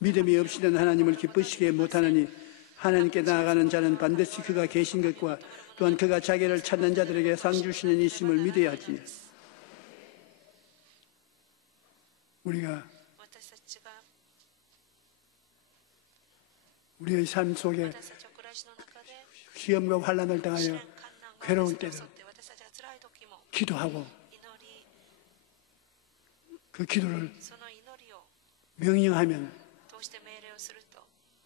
믿음이 없이는 하나님을 기쁘시게 못하느니 하나님께 나아가는 자는 반드시 그가 계신 것과 또한 그가 자기를 찾는 자들에게 상 주시는 이심을 믿어야 하지. 우리가 私たちが 우리의 삶 속에 私たちの暮らしの中で 시험과 환란을 試 당하여 練困難が 괴로울 私たち 때도 を襲って私たちが辛い時も 기도하고 祈り 그 기도를 その祈りを 명령하면 通して命令をすると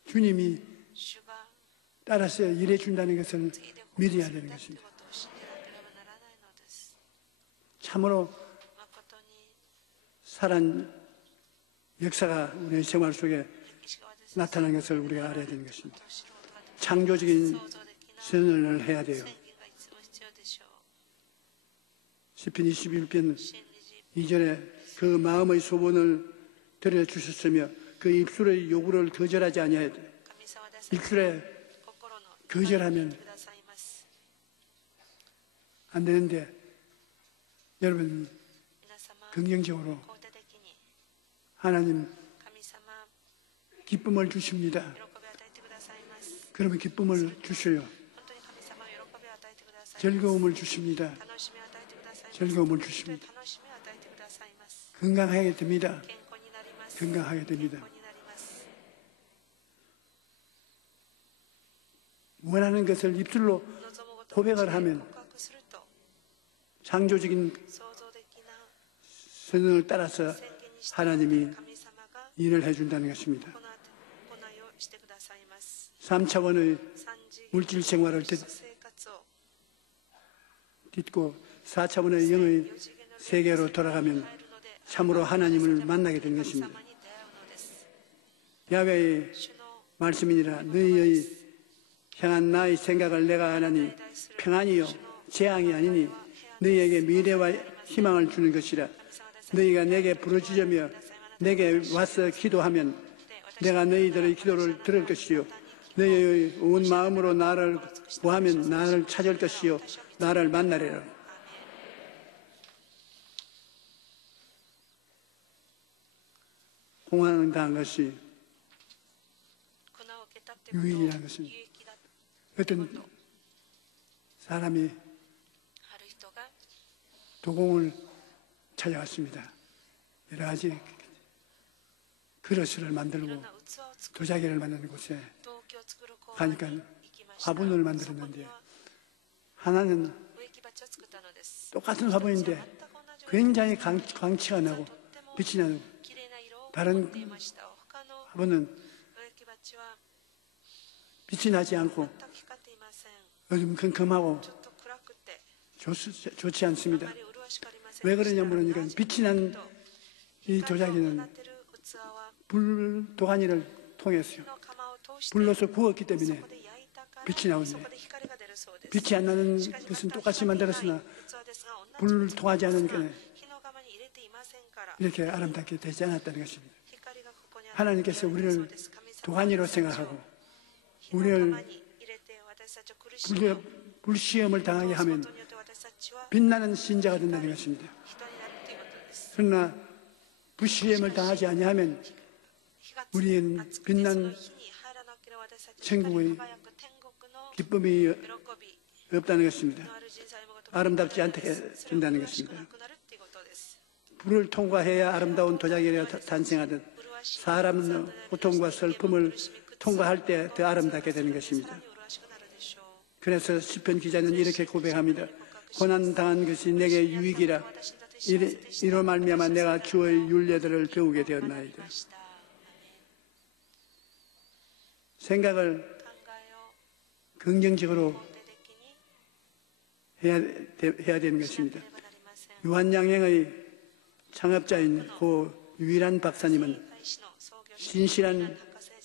주님이 主が 따라서 일해 준다는 것을 次で 믿어야 する 되는 んだという 것입니다. ことを信じなければならないのです 참으로 誠に 살한 역사가 우리의 생활 속에 歴史が私たち 나타나는 것을 우리가 알아야 되는 것입니다. と知ることができる 창조적인 想像できない 선언을 해야 돼요. 宣言がいつも必要でしょう 시편 21편 真理 이전에 그 마음의 소원을 들려주셨으며 그 입술의 요구를 거절하지 아니하였다. 神様でさえ 입술에 心の 거절하면 くださいます 안 되는데 여러분 皆様 긍정적으로 肯定的に 하나님 神様 기쁨을 주십니다. 喜びを与えてくださいます 그러면 기쁨을 주셔요. 本当に神様は喜びを与えてくださいます 즐거움을 주십니다. 楽しみを与えてくださいます 즐거움을 本当に 주십니다. 楽しみを与えてくださいます 건강하게 됩니다. 健康になります 건강하게 健 됩니다. 康になります 원하는 것을 입술로 望むことを 고백을 口で 하면 告白すると 창조적인 想像できな 선언을 따라서 宣言にして 하나님이 神様が 일을 해준다는 것입니다. 行いをしてくださいます 3차원의 三次 물질 생활을 生活を 딛고 4차원의 영의 四次元の 세계로 돌아가면 変えるので 참으로 하나님을 만나게 되는 神 것입니다. 様に出会うのです 야훼의 主の 말씀이니라 너희의 향한 나의 생각을 내가 아나니 평안이요 재앙이 아니니 너희에게 미래와 희망을 주는 것이라. 너희가 내게 부르짖으며 내게 와서 기도하면 내가 너희들의 기도를 들을 것이요 너희의 온 마음으로 나를 구하면 나를 찾을 것이요 나를 만나리라. 공황당한 것이 苦難を受けたってことを 유익이라는 것은 有益だ 어떤 사람이 ある人が 도공을 찾아왔습니다. 여러 가지 그릇을 いろん 만들고 な器を作る 도자기를 만드는 곳에 陶器を作る工房 가니까 に行きました。 화분을 そこ 만들었는데 には 하나는 植木鉢を作ったのです。 똑같은 화분인데 全く同じ 굉장히 광치가 나고 とっても 빛이 나고 綺麗な色を 다른 持っていました。他の 화분은 植木鉢は 빛이 나지 않고 全く光っていません。 어둠컴컴하고 ちょっと暗く 좋지 않습니다. あまり麗しくありません 왜 でした 그러냐면 이건 빛이 난 이 光を放 도자기는 っている器は 불도가니를 통해서요. 火の釜を通して 불로서 구웠기 そ 때문에 こで焼いたから 빛이 나오는데 そこで光が出るそうです 빛이 안 나는 しかし 것은 また 똑같이 만들었으나 器ですが同じ 불을 통하지 않은 게 火の釜に入れていませんから 이렇게 아름답게 되지 않았다는 것입니다. 光がここにある 하나님께서 そう 우리를 です神様は 도가니로 私たちを 생각하고 火の 우리를 釜に入れて私たちを苦しみを 불시험을 당하게 通すこ 하면 とによって私たちは 빛나는 신자가 된다는 것입니다. 人になるということです 그러나 불시험을 당하지 아니하면 火が 우리는 熱くて 빛난 その火に入らなければ私たち 천국의 光り輝く天国の 기쁨이 喜び 없다는 것입니다. のある人生を歩むこと 아름답지 않게 それは 된다는 麗しく 것입니다. なくなるっていうことです 불을 통과해야 아름다운 도자기가 탄생하듯 사람은 고통과 슬픔을 통과할 때 더 아름답게 되는 것입니다. 그래서 시편 기자는 이렇게 고백합니다. 고난 당한 것이 내게 유익이라. 이로 말미암아 내가 주의 율례들을 배우게 되었나이다. 생각을 긍정적으로 해야 되는 것입니다. 유한양행의 창업자인 고 유일한 박사님은 신실한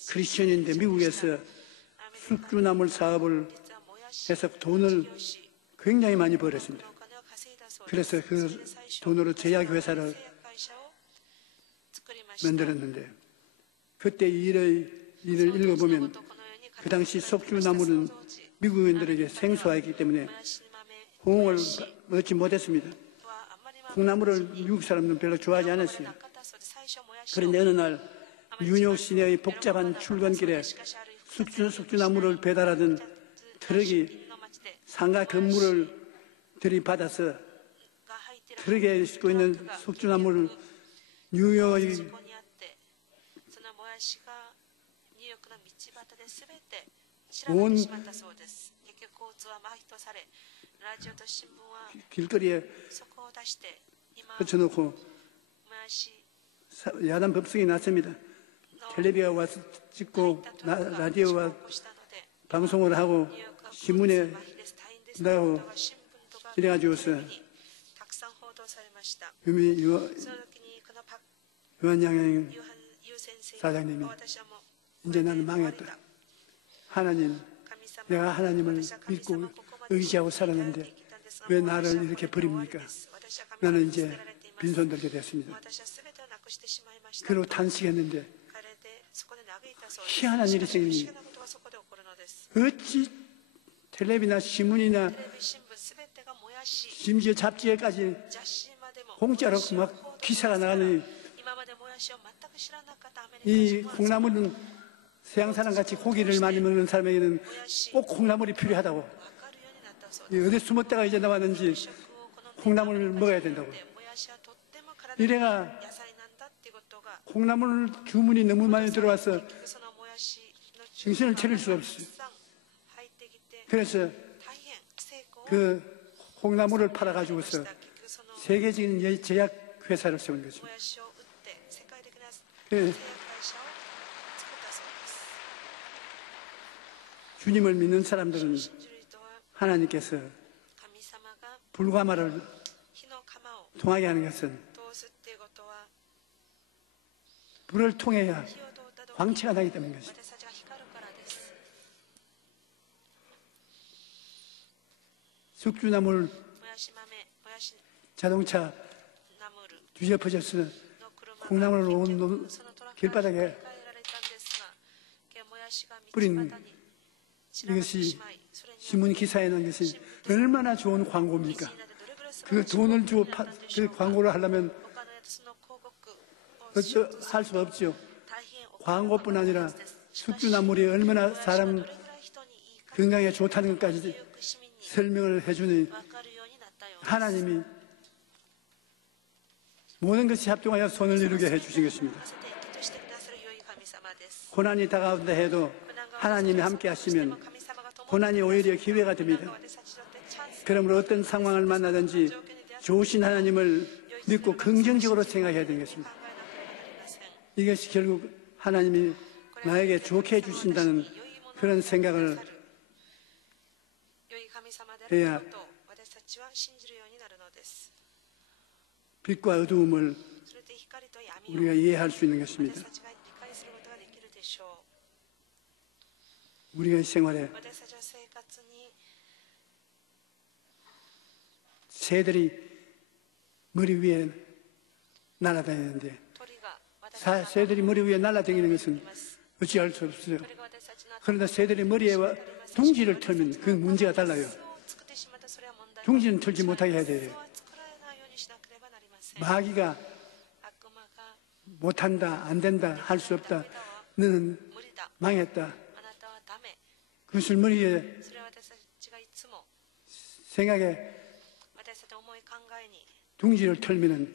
크리스천인데 미국에서 숙주나물 사업을 해서 돈을 굉장히 많이 벌었습니다. 그래서 그 돈으로 제약회사를 만들었는데 그때 일을 읽어보면 그 당시 석주나물은 미국인들에게 생소하기 때문에 호응을 얻지 못했습니다. 콩나물을 미국 사람들은 별로 좋아하지 않았어요. 그런데 어느 날 뉴욕 시내의 복잡한 출근길에 숙주나물을 배달하던 트럭이 상가 건물을 들이받아서 트럭에 싣고 있는 숙주나물을 뉴욕의 온 길거리에 붙여놓고 야단 법석이 났습니다. 텔레비가 와서 찍고 라디오와 방송을 하고 신문에 나가고 이래가지고서 유한양행 사장님이 이제 나는 망했다. 하나님, 내가 하나님을 믿고 의지하고 살았는데 왜 나를 이렇게 버립니까? 나는 이제 빈손들게 됐습니다. 그리고 탄식했는데 희한한 일이 생기니 어찌 텔레비나 신문이나 심지어 잡지에까지 공짜로 막 기사가 나가니 이 콩나물은 서양 사람같이 고기를 많이 먹는 사람에게는 꼭 콩나물이 필요하다고 어디 숨었다가 이제 나왔는지 콩나물을 먹어야 된다고 이래가 콩나물 주문이 너무 많이 들어와서 정신을 차릴 수가 없어요. 그래서 그 콩나물을 팔아가지고서 세계적인 제약회사를 세운 것입니다. 주님을 믿는 사람들은 하나님께서 불과마를 통하게 하는 것은 불을 통해야 광채가 나기 때문인 것입니다. 숙주나물 자동차 뒤집어져서 콩나물을 온 길바닥에 뿌린 이것이 신문 기사에 난 것이 얼마나 좋은 광고입니까? 그 돈을 주고 그 광고를 하려면 할 수가 없죠. 광고뿐 아니라 숙주나물이 얼마나 사람 건강에 좋다는 것까지 설명을 해주니 하나님이 모든 것이 합동하여 손을 이루게 해주신 것입니다. 고난이 다가온다 해도 하나님이 함께 하시면 고난이 오히려 기회가 됩니다. 그러므로 어떤 상황을 만나든지 좋으신 하나님을 믿고 긍정적으로 생각해야 되는 것입니다. 이것이 결국 하나님이 나에게 좋게 해주신다는 그런 생각을 해야 ちは信じるようになるのです。 빛과 어두움을 それで光と闇を 우리가 이해할 수 있는 것입니다. 私たちが理解することができるでしょ 우리의 생활에 う。私たちは生活に 새들이 머리 위에 날아다니는데 鳥が私たちの 새들이 머리 위에 날아다니는 것은 어찌할 수 없어요. 그러나 새들이 머리에 둥지를 틀면 그 문제가 달라요. 둥지는 틀지 못하게 해야 돼요. 마귀가 못한다, 안 된다, 할 수 없다, 너는 망했다. 그것을 머리에 생각에 둥지를 틀면은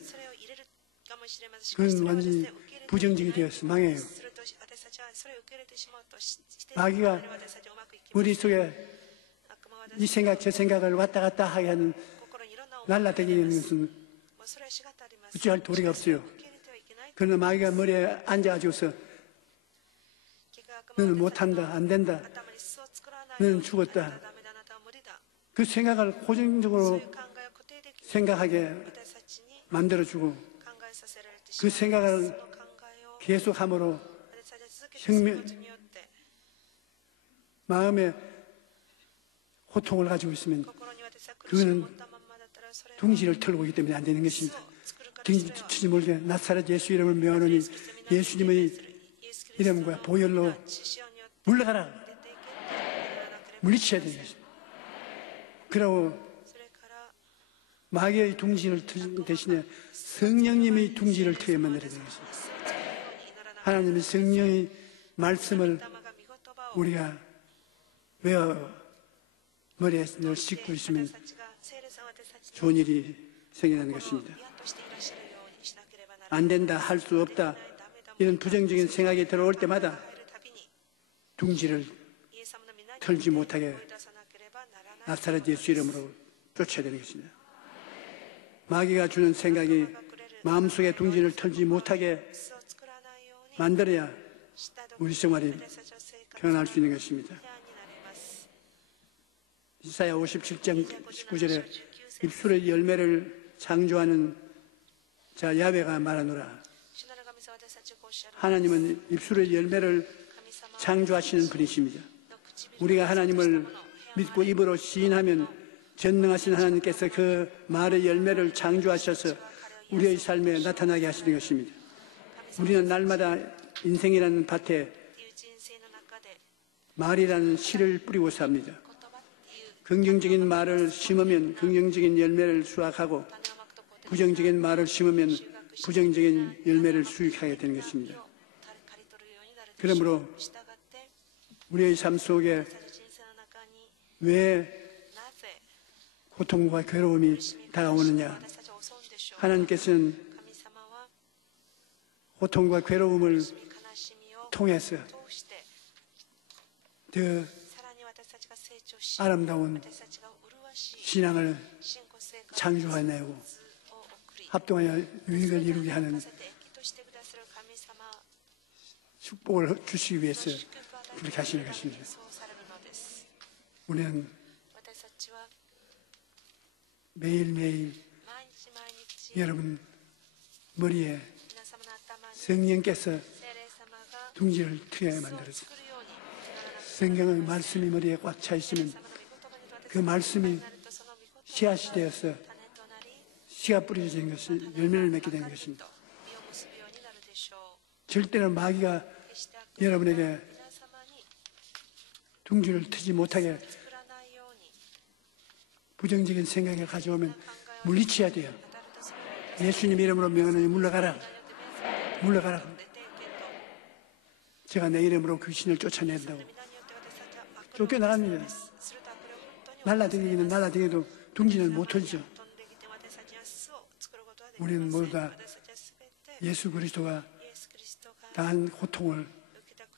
그건 완전히 부정적이 되어서 망해요. 마귀가 머릿속에 이 생각 저 생각을 왔다 갔다 하게 하는 날라다니는 것은 어찌할 도리가 없어요. 그러나 마귀가 머리에 앉아가지고서 너는 못한다, 안 된다, 너는 죽었다. 그 생각을 고정적으로 생각하게 만들어주고 그 생각을 계속함으로 마음에 고통을 가지고 있으면 그거는 둥지를 털고 있기 때문에 안 되는 것입니다. 둥지 치지 모르게 나사렛 예수 이름을 명하노니 예수님의 이름과 보혈로 물러가라. 물리쳐야 되는 것입니다. 그러고 마귀의 둥지를 트는 대신에 성령님의 둥지를 트게 만들어야 되는 것입니다. 하나님의 성령의 말씀을 우리가 외워 머리에 늘 씻고 있으면 좋은 일이 생겨나는 것입니다. 안 된다, 할 수 없다, 이런 부정적인 생각이 들어올 때마다 둥지를 털지 못하게 나사렛 예수 이름으로 쫓아야 되는 것입니다. 마귀가 주는 생각이 마음속에 둥지를 털지 못하게 만들어야 우리 생활이 평안할 수 있는 것입니다. 이사야 57장 19절에 입술의 열매를 창조하는 자 야훼가 말하노라. 하나님은 입술의 열매를 창조하시는 분이십니다. 우리가 하나님을 믿고 입으로 시인하면 전능하신 하나님께서 그 말의 열매를 창조하셔서 우리의 삶에 나타나게 하시는 것입니다. 우리는 날마다 인생이라는 밭에 말이라는 씨를 뿌리고 삽니다. 긍정적인 말을 심으면 긍정적인 열매를 수확하고 부정적인 말을 심으면 부정적인 열매를 수익하게 되는 것입니다. 그러므로 우리의 삶 속에 왜 고통과 괴로움이 다가오느냐? 하나님께서는 고통과 괴로움을 통해서 더 아름다운 신앙을 창조해내고 합동하여 유익을 이루게 하는 축복을 주시기 위해서 그렇게 하시는 것입니다. 우리는 매일매일 여러분 머리에 성령께서 둥지를 트게 만들어서 성경의 말씀이 머리에 꽉 차 있으면 그 말씀이 씨앗이 되어서 씨가 뿌려진 것이 열매를 맺게 되는 것입니다. 절대로 마귀가 여러분에게 둥지를 트지 못하게 부정적인 생각을 가져오면 물리쳐야 돼요. 예수님 이름으로 명하노니 물러가라. 물러가라. 제가 내 이름으로 귀신을 쫓아낸다고. 쫓겨나갑니다. 날라다니기는 날라다니도 둥지는 못 털죠. 우리는 모두 다 예수 그리스도가 당한 고통을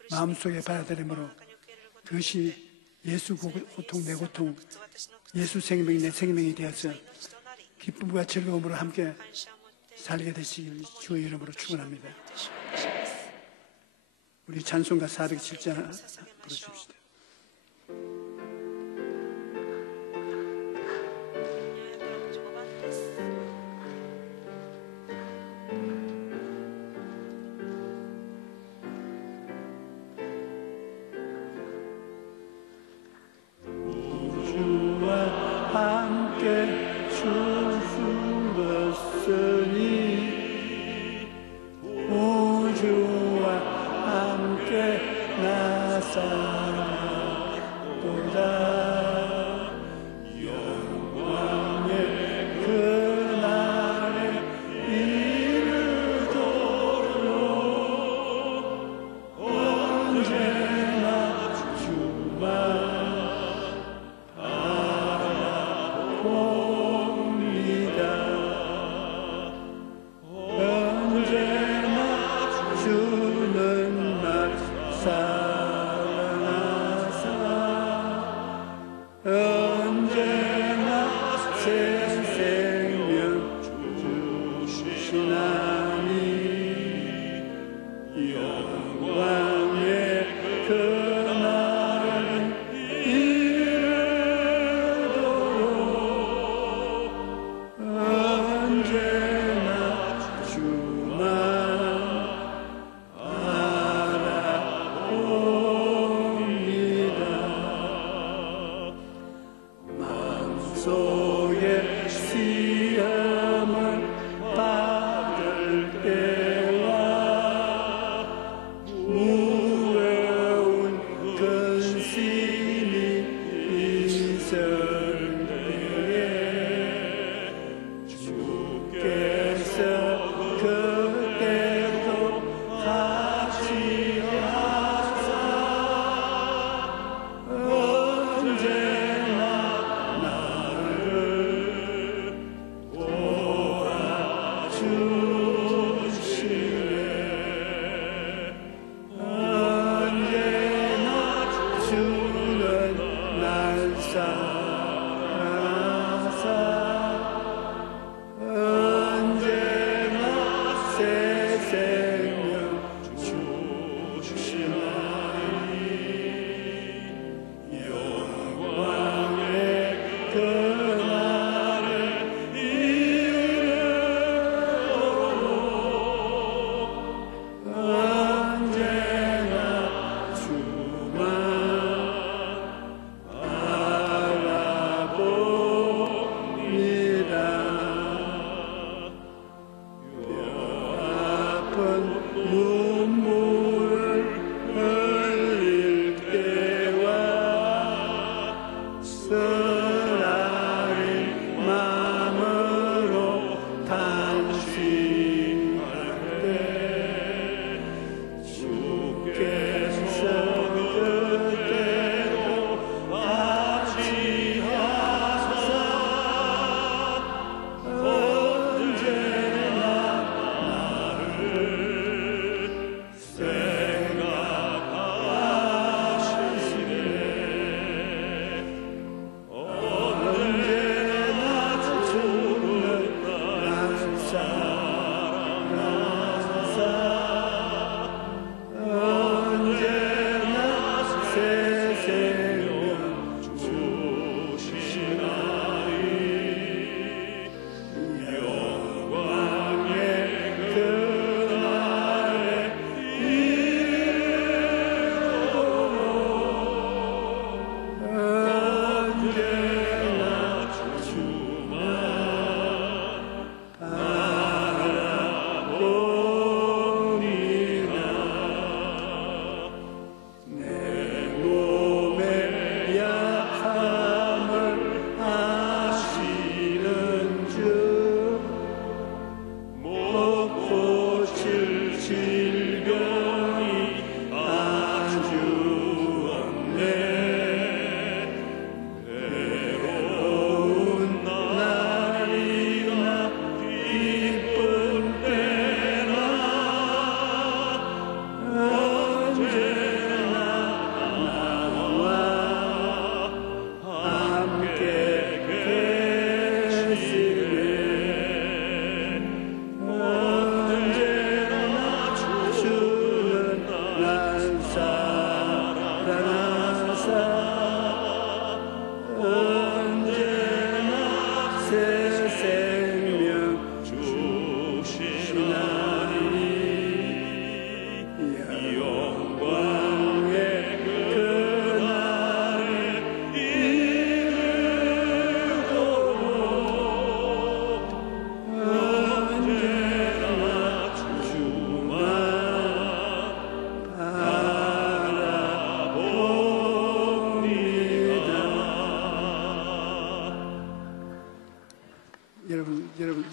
마음속에 받아들임으로 그것이 예수 고통 내 고통, 예수 생명이 내 생명이 되어서 기쁨과 즐거움으로 함께 살게 되시길 주의 이름으로 축원합니다. 우리 찬송가 407장 부르십시다. 주셨으니 우주와 함께 나사도다 영광의 그날에 이르도록 언제나 주만 바라봅니다. 언제나 주는 날 사랑하사 언제나 새 생명 주시나니 영광의 그날을 이르도록 언제나 주만 바라봅니다. 마음속에 시험을 받을 때와 무거운 근심이 있을 때에 주께서 그때도 같이 하사 언제나 나를 여러분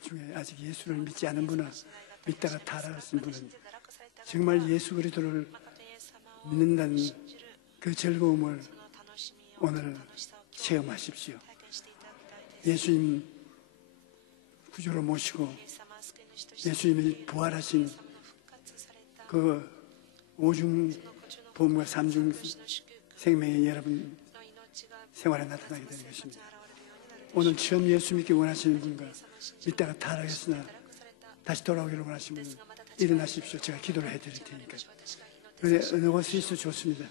중에 아직 예수를 믿지 않은 분은 믿다가 타락하신 분은 정말 예수 그리스도를 믿는다는 그 즐거움을 오늘 체험하십시오. 예수님 구주로 모시고 예수님이 부활하신 그 오중 보험과 삼중 생명이 여러분 생활에 나타나게 되는 것입니다. 오늘 처음 예수 믿기 원하시는 분과 믿다가 타락했으나 다시 돌아오기를 원하시는 분 일어나십시오. 제가 기도를 해드릴 테니까. 어느 곳에 있어 좋습니다.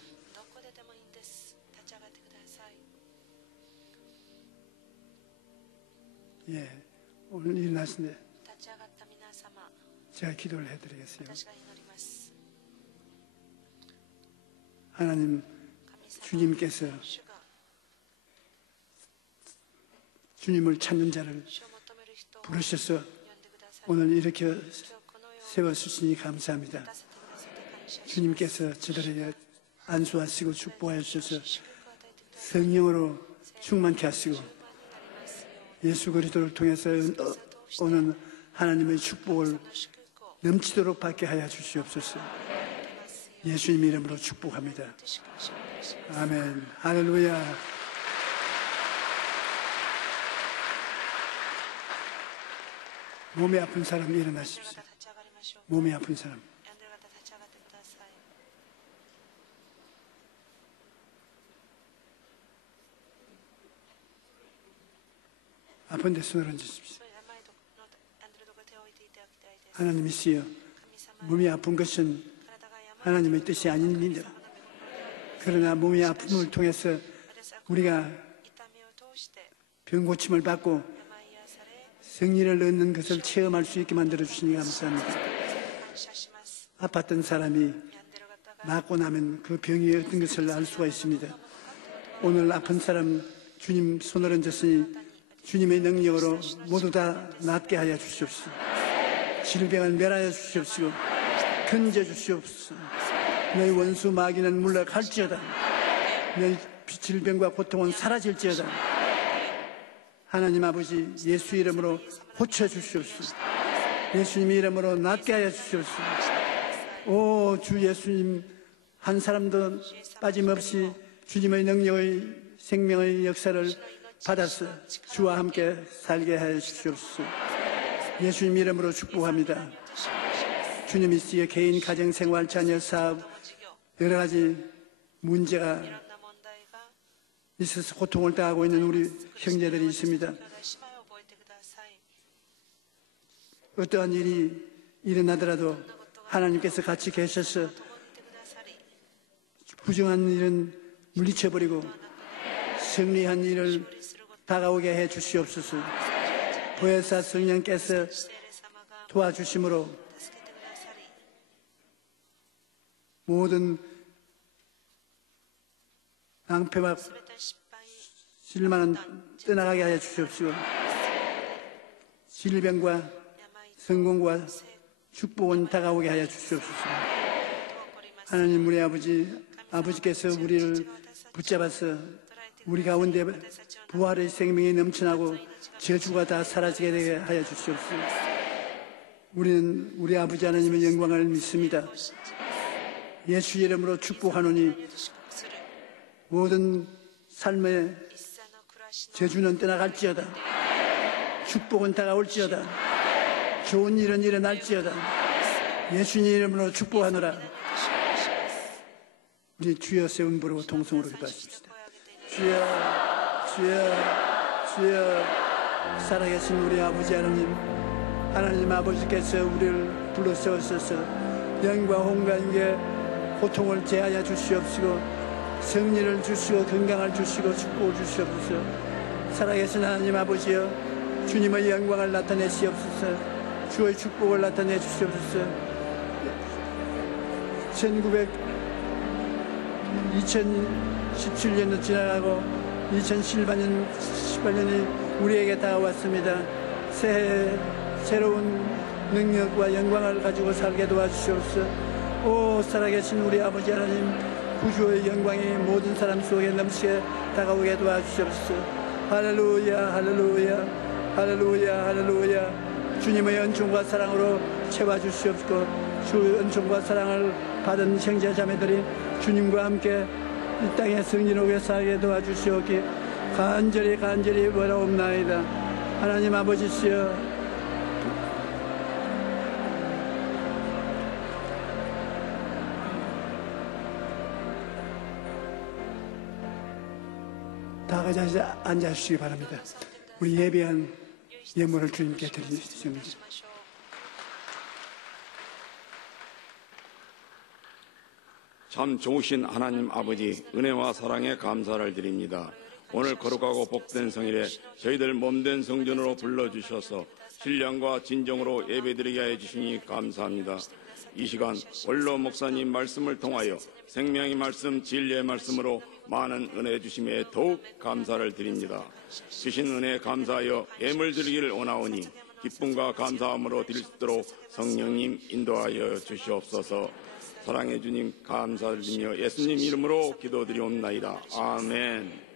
예, 오늘 일어나신데 제가 기도를 해드리겠어요. 하나님, 주님께서 주님을 찾는 자를 부르셔서 오늘 이렇게 세워주시니 감사합니다. 주님께서 저들에게 안수하시고 축복하여 주셔서 성령으로 충만케 하시고 예수 그리스도를 통해서 오는 하나님의 축복을 넘치도록 받게 하여 주시옵소서. 예수님 이름으로 축복합니다. 아멘. 할렐루야. 몸이 아픈 사람 일어나십시오. 몸이 아픈 사람. 아픈 데 손을 얹으십시오. 하나님이시여, 몸이 아픈 것은 하나님의 뜻이 아닙니다. 그러나 몸이 아픔을 통해서 우리가 병고침을 받고 승리를 얻는 것을 체험할 수 있게 만들어주시니 감사합니다. 아팠던 사람이 낫고 나면 그 병이 어떤 것을 알 수가 있습니다. 오늘 아픈 사람 주님 손을 얹었으니 주님의 능력으로 모두 다 낫게 하여 주시옵소서. 질병을 멸하여 주시옵시고 건져 주시옵소서. 너희 원수 마귀는 물러갈지어다. 너희 질병과 고통은 사라질지어다. 하나님 아버지, 예수 이름으로 고쳐주시옵소서. 예수님 이름으로 낫게 하여 주시옵소서. 오, 주 예수님, 한 사람도 빠짐없이 주님의 능력의 생명의 역사를 받아서 주와 함께 살게 하여 주시옵소서. 예수님 이름으로 축복합니다. 주님이 씨의 개인, 가정, 생활, 자녀, 사업, 여러 가지 문제가 있어서 고통을 당하고 있는 우리 형제들이 있습니다. 어떠한 일이 일어나더라도 하나님께서 같이 계셔서 부정한 일은 물리쳐버리고 승리한 일을 다가오게 해 주시옵소서. 보혜사 성령께서 도와주심으로 모든 낭패와 실망은 떠나가게 하여 주시옵시고 질병과 성공과 축복은 다가오게 하여 주시옵소서. 하나님, 우리 아버지께서 우리를 붙잡아서 우리 가운데 부활의 생명이 넘쳐나고 저주가 다 사라지게 되게 하여 주시옵소서. 우리는 우리 아버지 하나님의 영광을 믿습니다. 예수 이름으로 축복하노니 모든 삶의 저주는 떠나갈지어다. 축복은 다가올지어다. 좋은 일은 일어날지어다. 예수님 이름으로 축복하노라. 우리 주여 세운 부르고 통성으로 기도하십시다. 주여, 주여, 주여. 살아계신 우리 아버지 하나님, 하나님 아버지께서 우리를 불러세우셔서 영과 홍관계 고통을 제하여 주시옵시고 승리를 주시고 건강을 주시고 축복을 주시옵소서. 살아계신 하나님 아버지여, 주님의 영광을 나타내시옵소서. 주의 축복을 나타내 주시옵소서. 2017년도 지나가고 2018년이 우리에게 다가왔습니다. 새해 새로운 능력과 영광을 가지고 살게 도와주시옵소서. 오 살아계신 우리 아버지 하나님, 구주의 영광이 모든 사람 속에 넘치게 다가오게 도와주시옵소서. 할렐루야 할렐루야 할렐루야 할렐루야. 주님의 은총과 사랑으로 채워주시옵고, 주 은총과 사랑을 받은 형제 자매들이 주님과 함께 이 땅에 승진하게 살게 도와주시옵기 간절히 원하옵나이다. 하나님 아버지시여, 다 같이 앉아주시기 바랍니다. 우리 예배한 예물을 주님께 드리십니다. 참 좋으신 하나님 아버지, 은혜와 사랑에 감사를 드립니다. 오늘 거룩하고 복된 성일에 저희들 몸된 성전으로 불러주셔서 신령과 진정으로 예배드리게 해주시니 감사합니다. 이 시간 원로 목사님 말씀을 통하여 생명의 말씀, 진리의 말씀으로 많은 은혜 주심에 더욱 감사를 드립니다. 주신 은혜에 감사하여 예물 드리기를 원하오니 기쁨과 감사함으로 드릴 수 있도록 성령님 인도하여 주시옵소서. 사랑해 주님 감사드리며 예수님 이름으로 기도드리옵나이다. 아멘.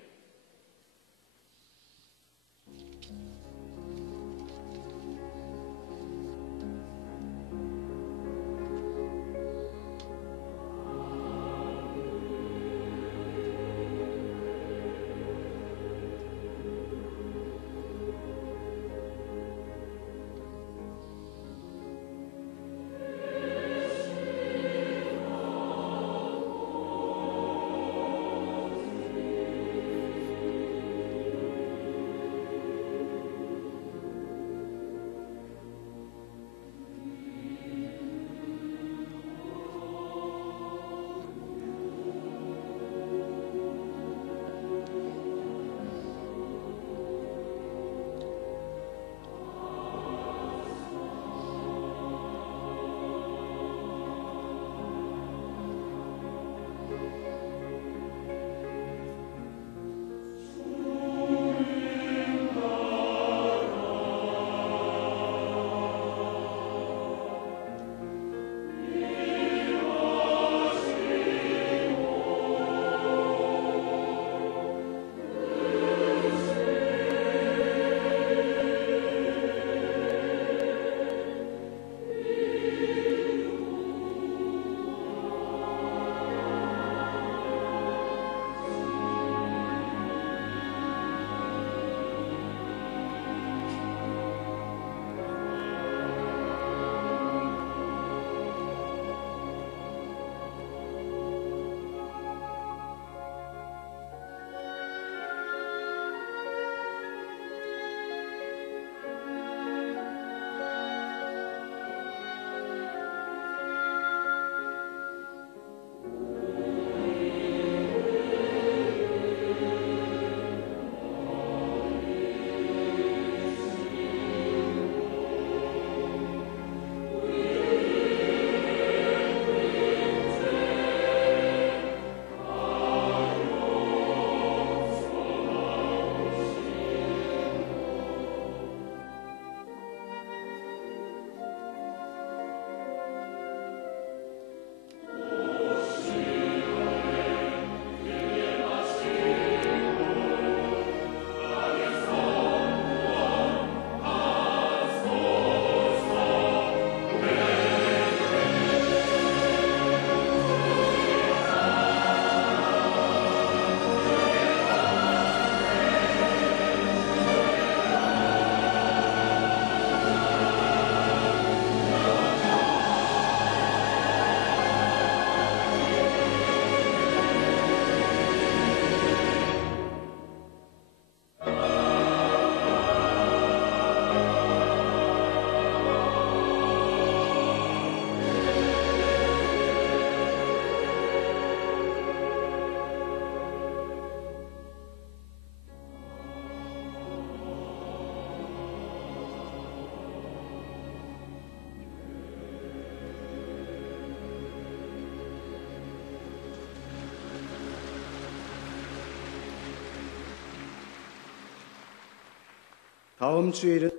다음 주일은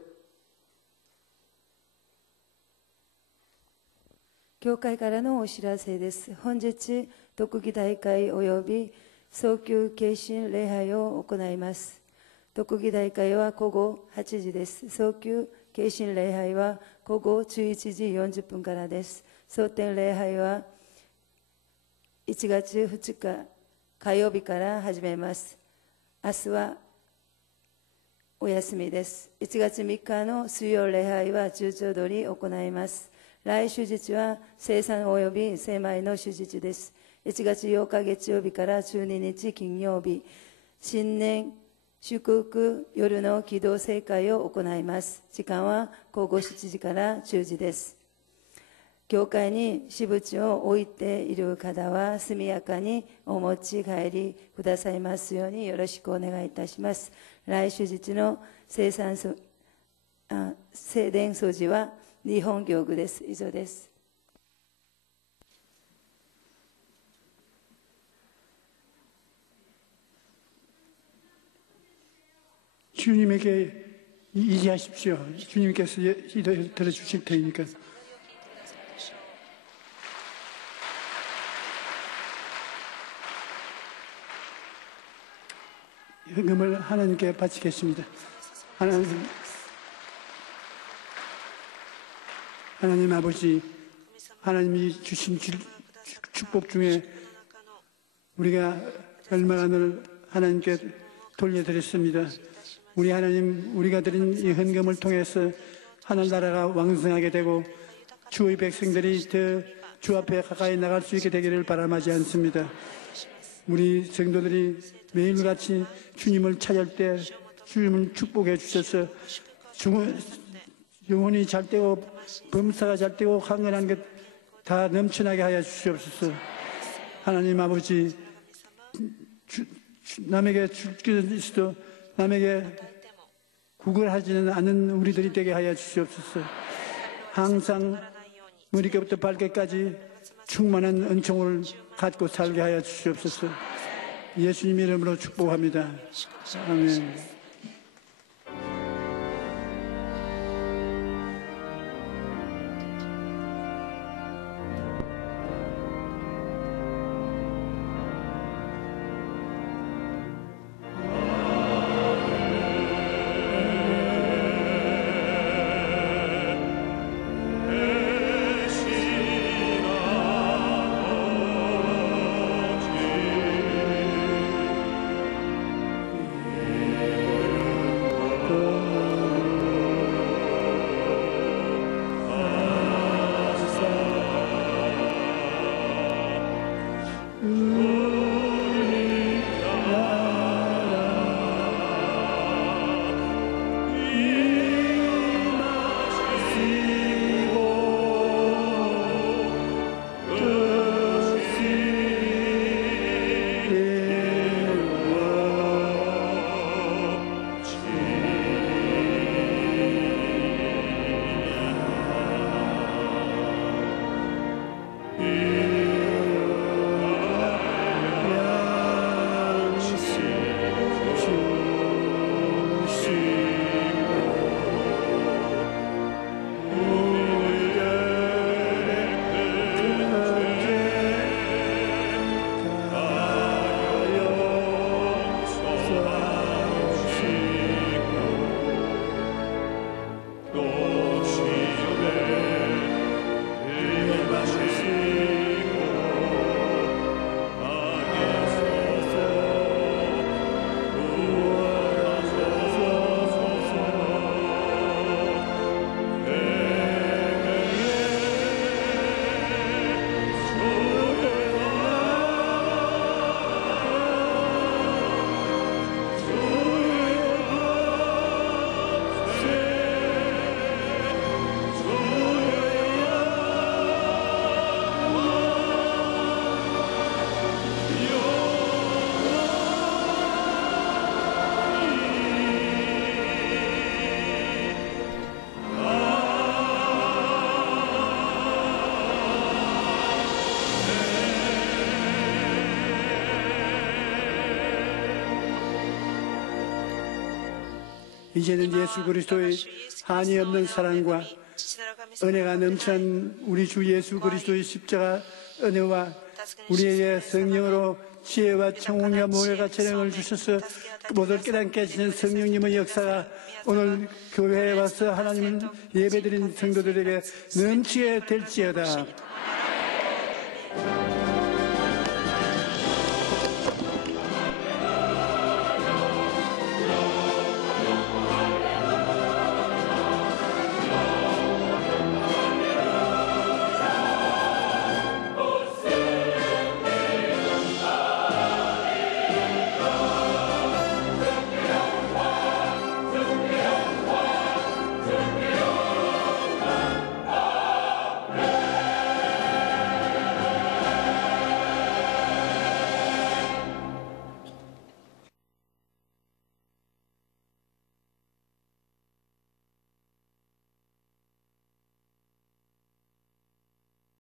教会からのお知らせです。本日、特技大会及び早急敬親礼拝を行います。特技大会は午後8時です。早急敬親礼拝は午後11時40分からです。蒼天礼拝は1月2日火曜日から始めます。明日はお休みです。1月3日の水曜礼拝は通常通り行います。来週日は聖餐及び聖米の主日です。1月8日月曜日から12日金曜日、新年祝福夜の祈祷聖会を行います。時間は午後7時から10時です。教会に私物を置いている方は速やかにお持ち帰りくださいますようによろしくお願いいたします。来週日の聖殿掃除は日本教具です。以上です。주님에게 의지하십시오. 주님께서 들어주실 테니까. 헌금을 하나님께 바치겠습니다. 하나님 아버지, 하나님이 주신 축복 중에 우리가 얼마간을 하나님께 돌려드렸습니다. 우리 하나님, 우리가 드린 이 헌금을 통해서 하늘나라가 왕성하게 되고 주의 백성들이 더 주 앞에 가까이 나갈 수 있게 되기를 바람하지 않습니다. 우리 성도들이 매일같이 주님을 찾을 때 주님을 축복해 주셔서 영혼이 잘 되고 범사가 잘 되고 강건한 것 다 넘쳐나게 하여 주시옵소서. 하나님 아버지, 남에게 줄기는 있어도 남에게 구걸하지는 않은 우리들이 되게 하여 주시옵소서. 항상 머리끝부터 발끝까지 충만한 은총을 갖고 살게 하여 주시옵소서. 예수님 이름으로 축복합니다. 아멘. 이제는 예수 그리스도의 한이 없는 사랑과 은혜가 넘치는 우리 주 예수 그리스도의 십자가 은혜와 우리에게 성령으로 지혜와 청혼과 모래가 재량을 주셔서 모두 깨닫게 하시는 성령님의 역사가 오늘 교회에 와서 하나님을 예배드린 성도들에게 넘치게 될지어다.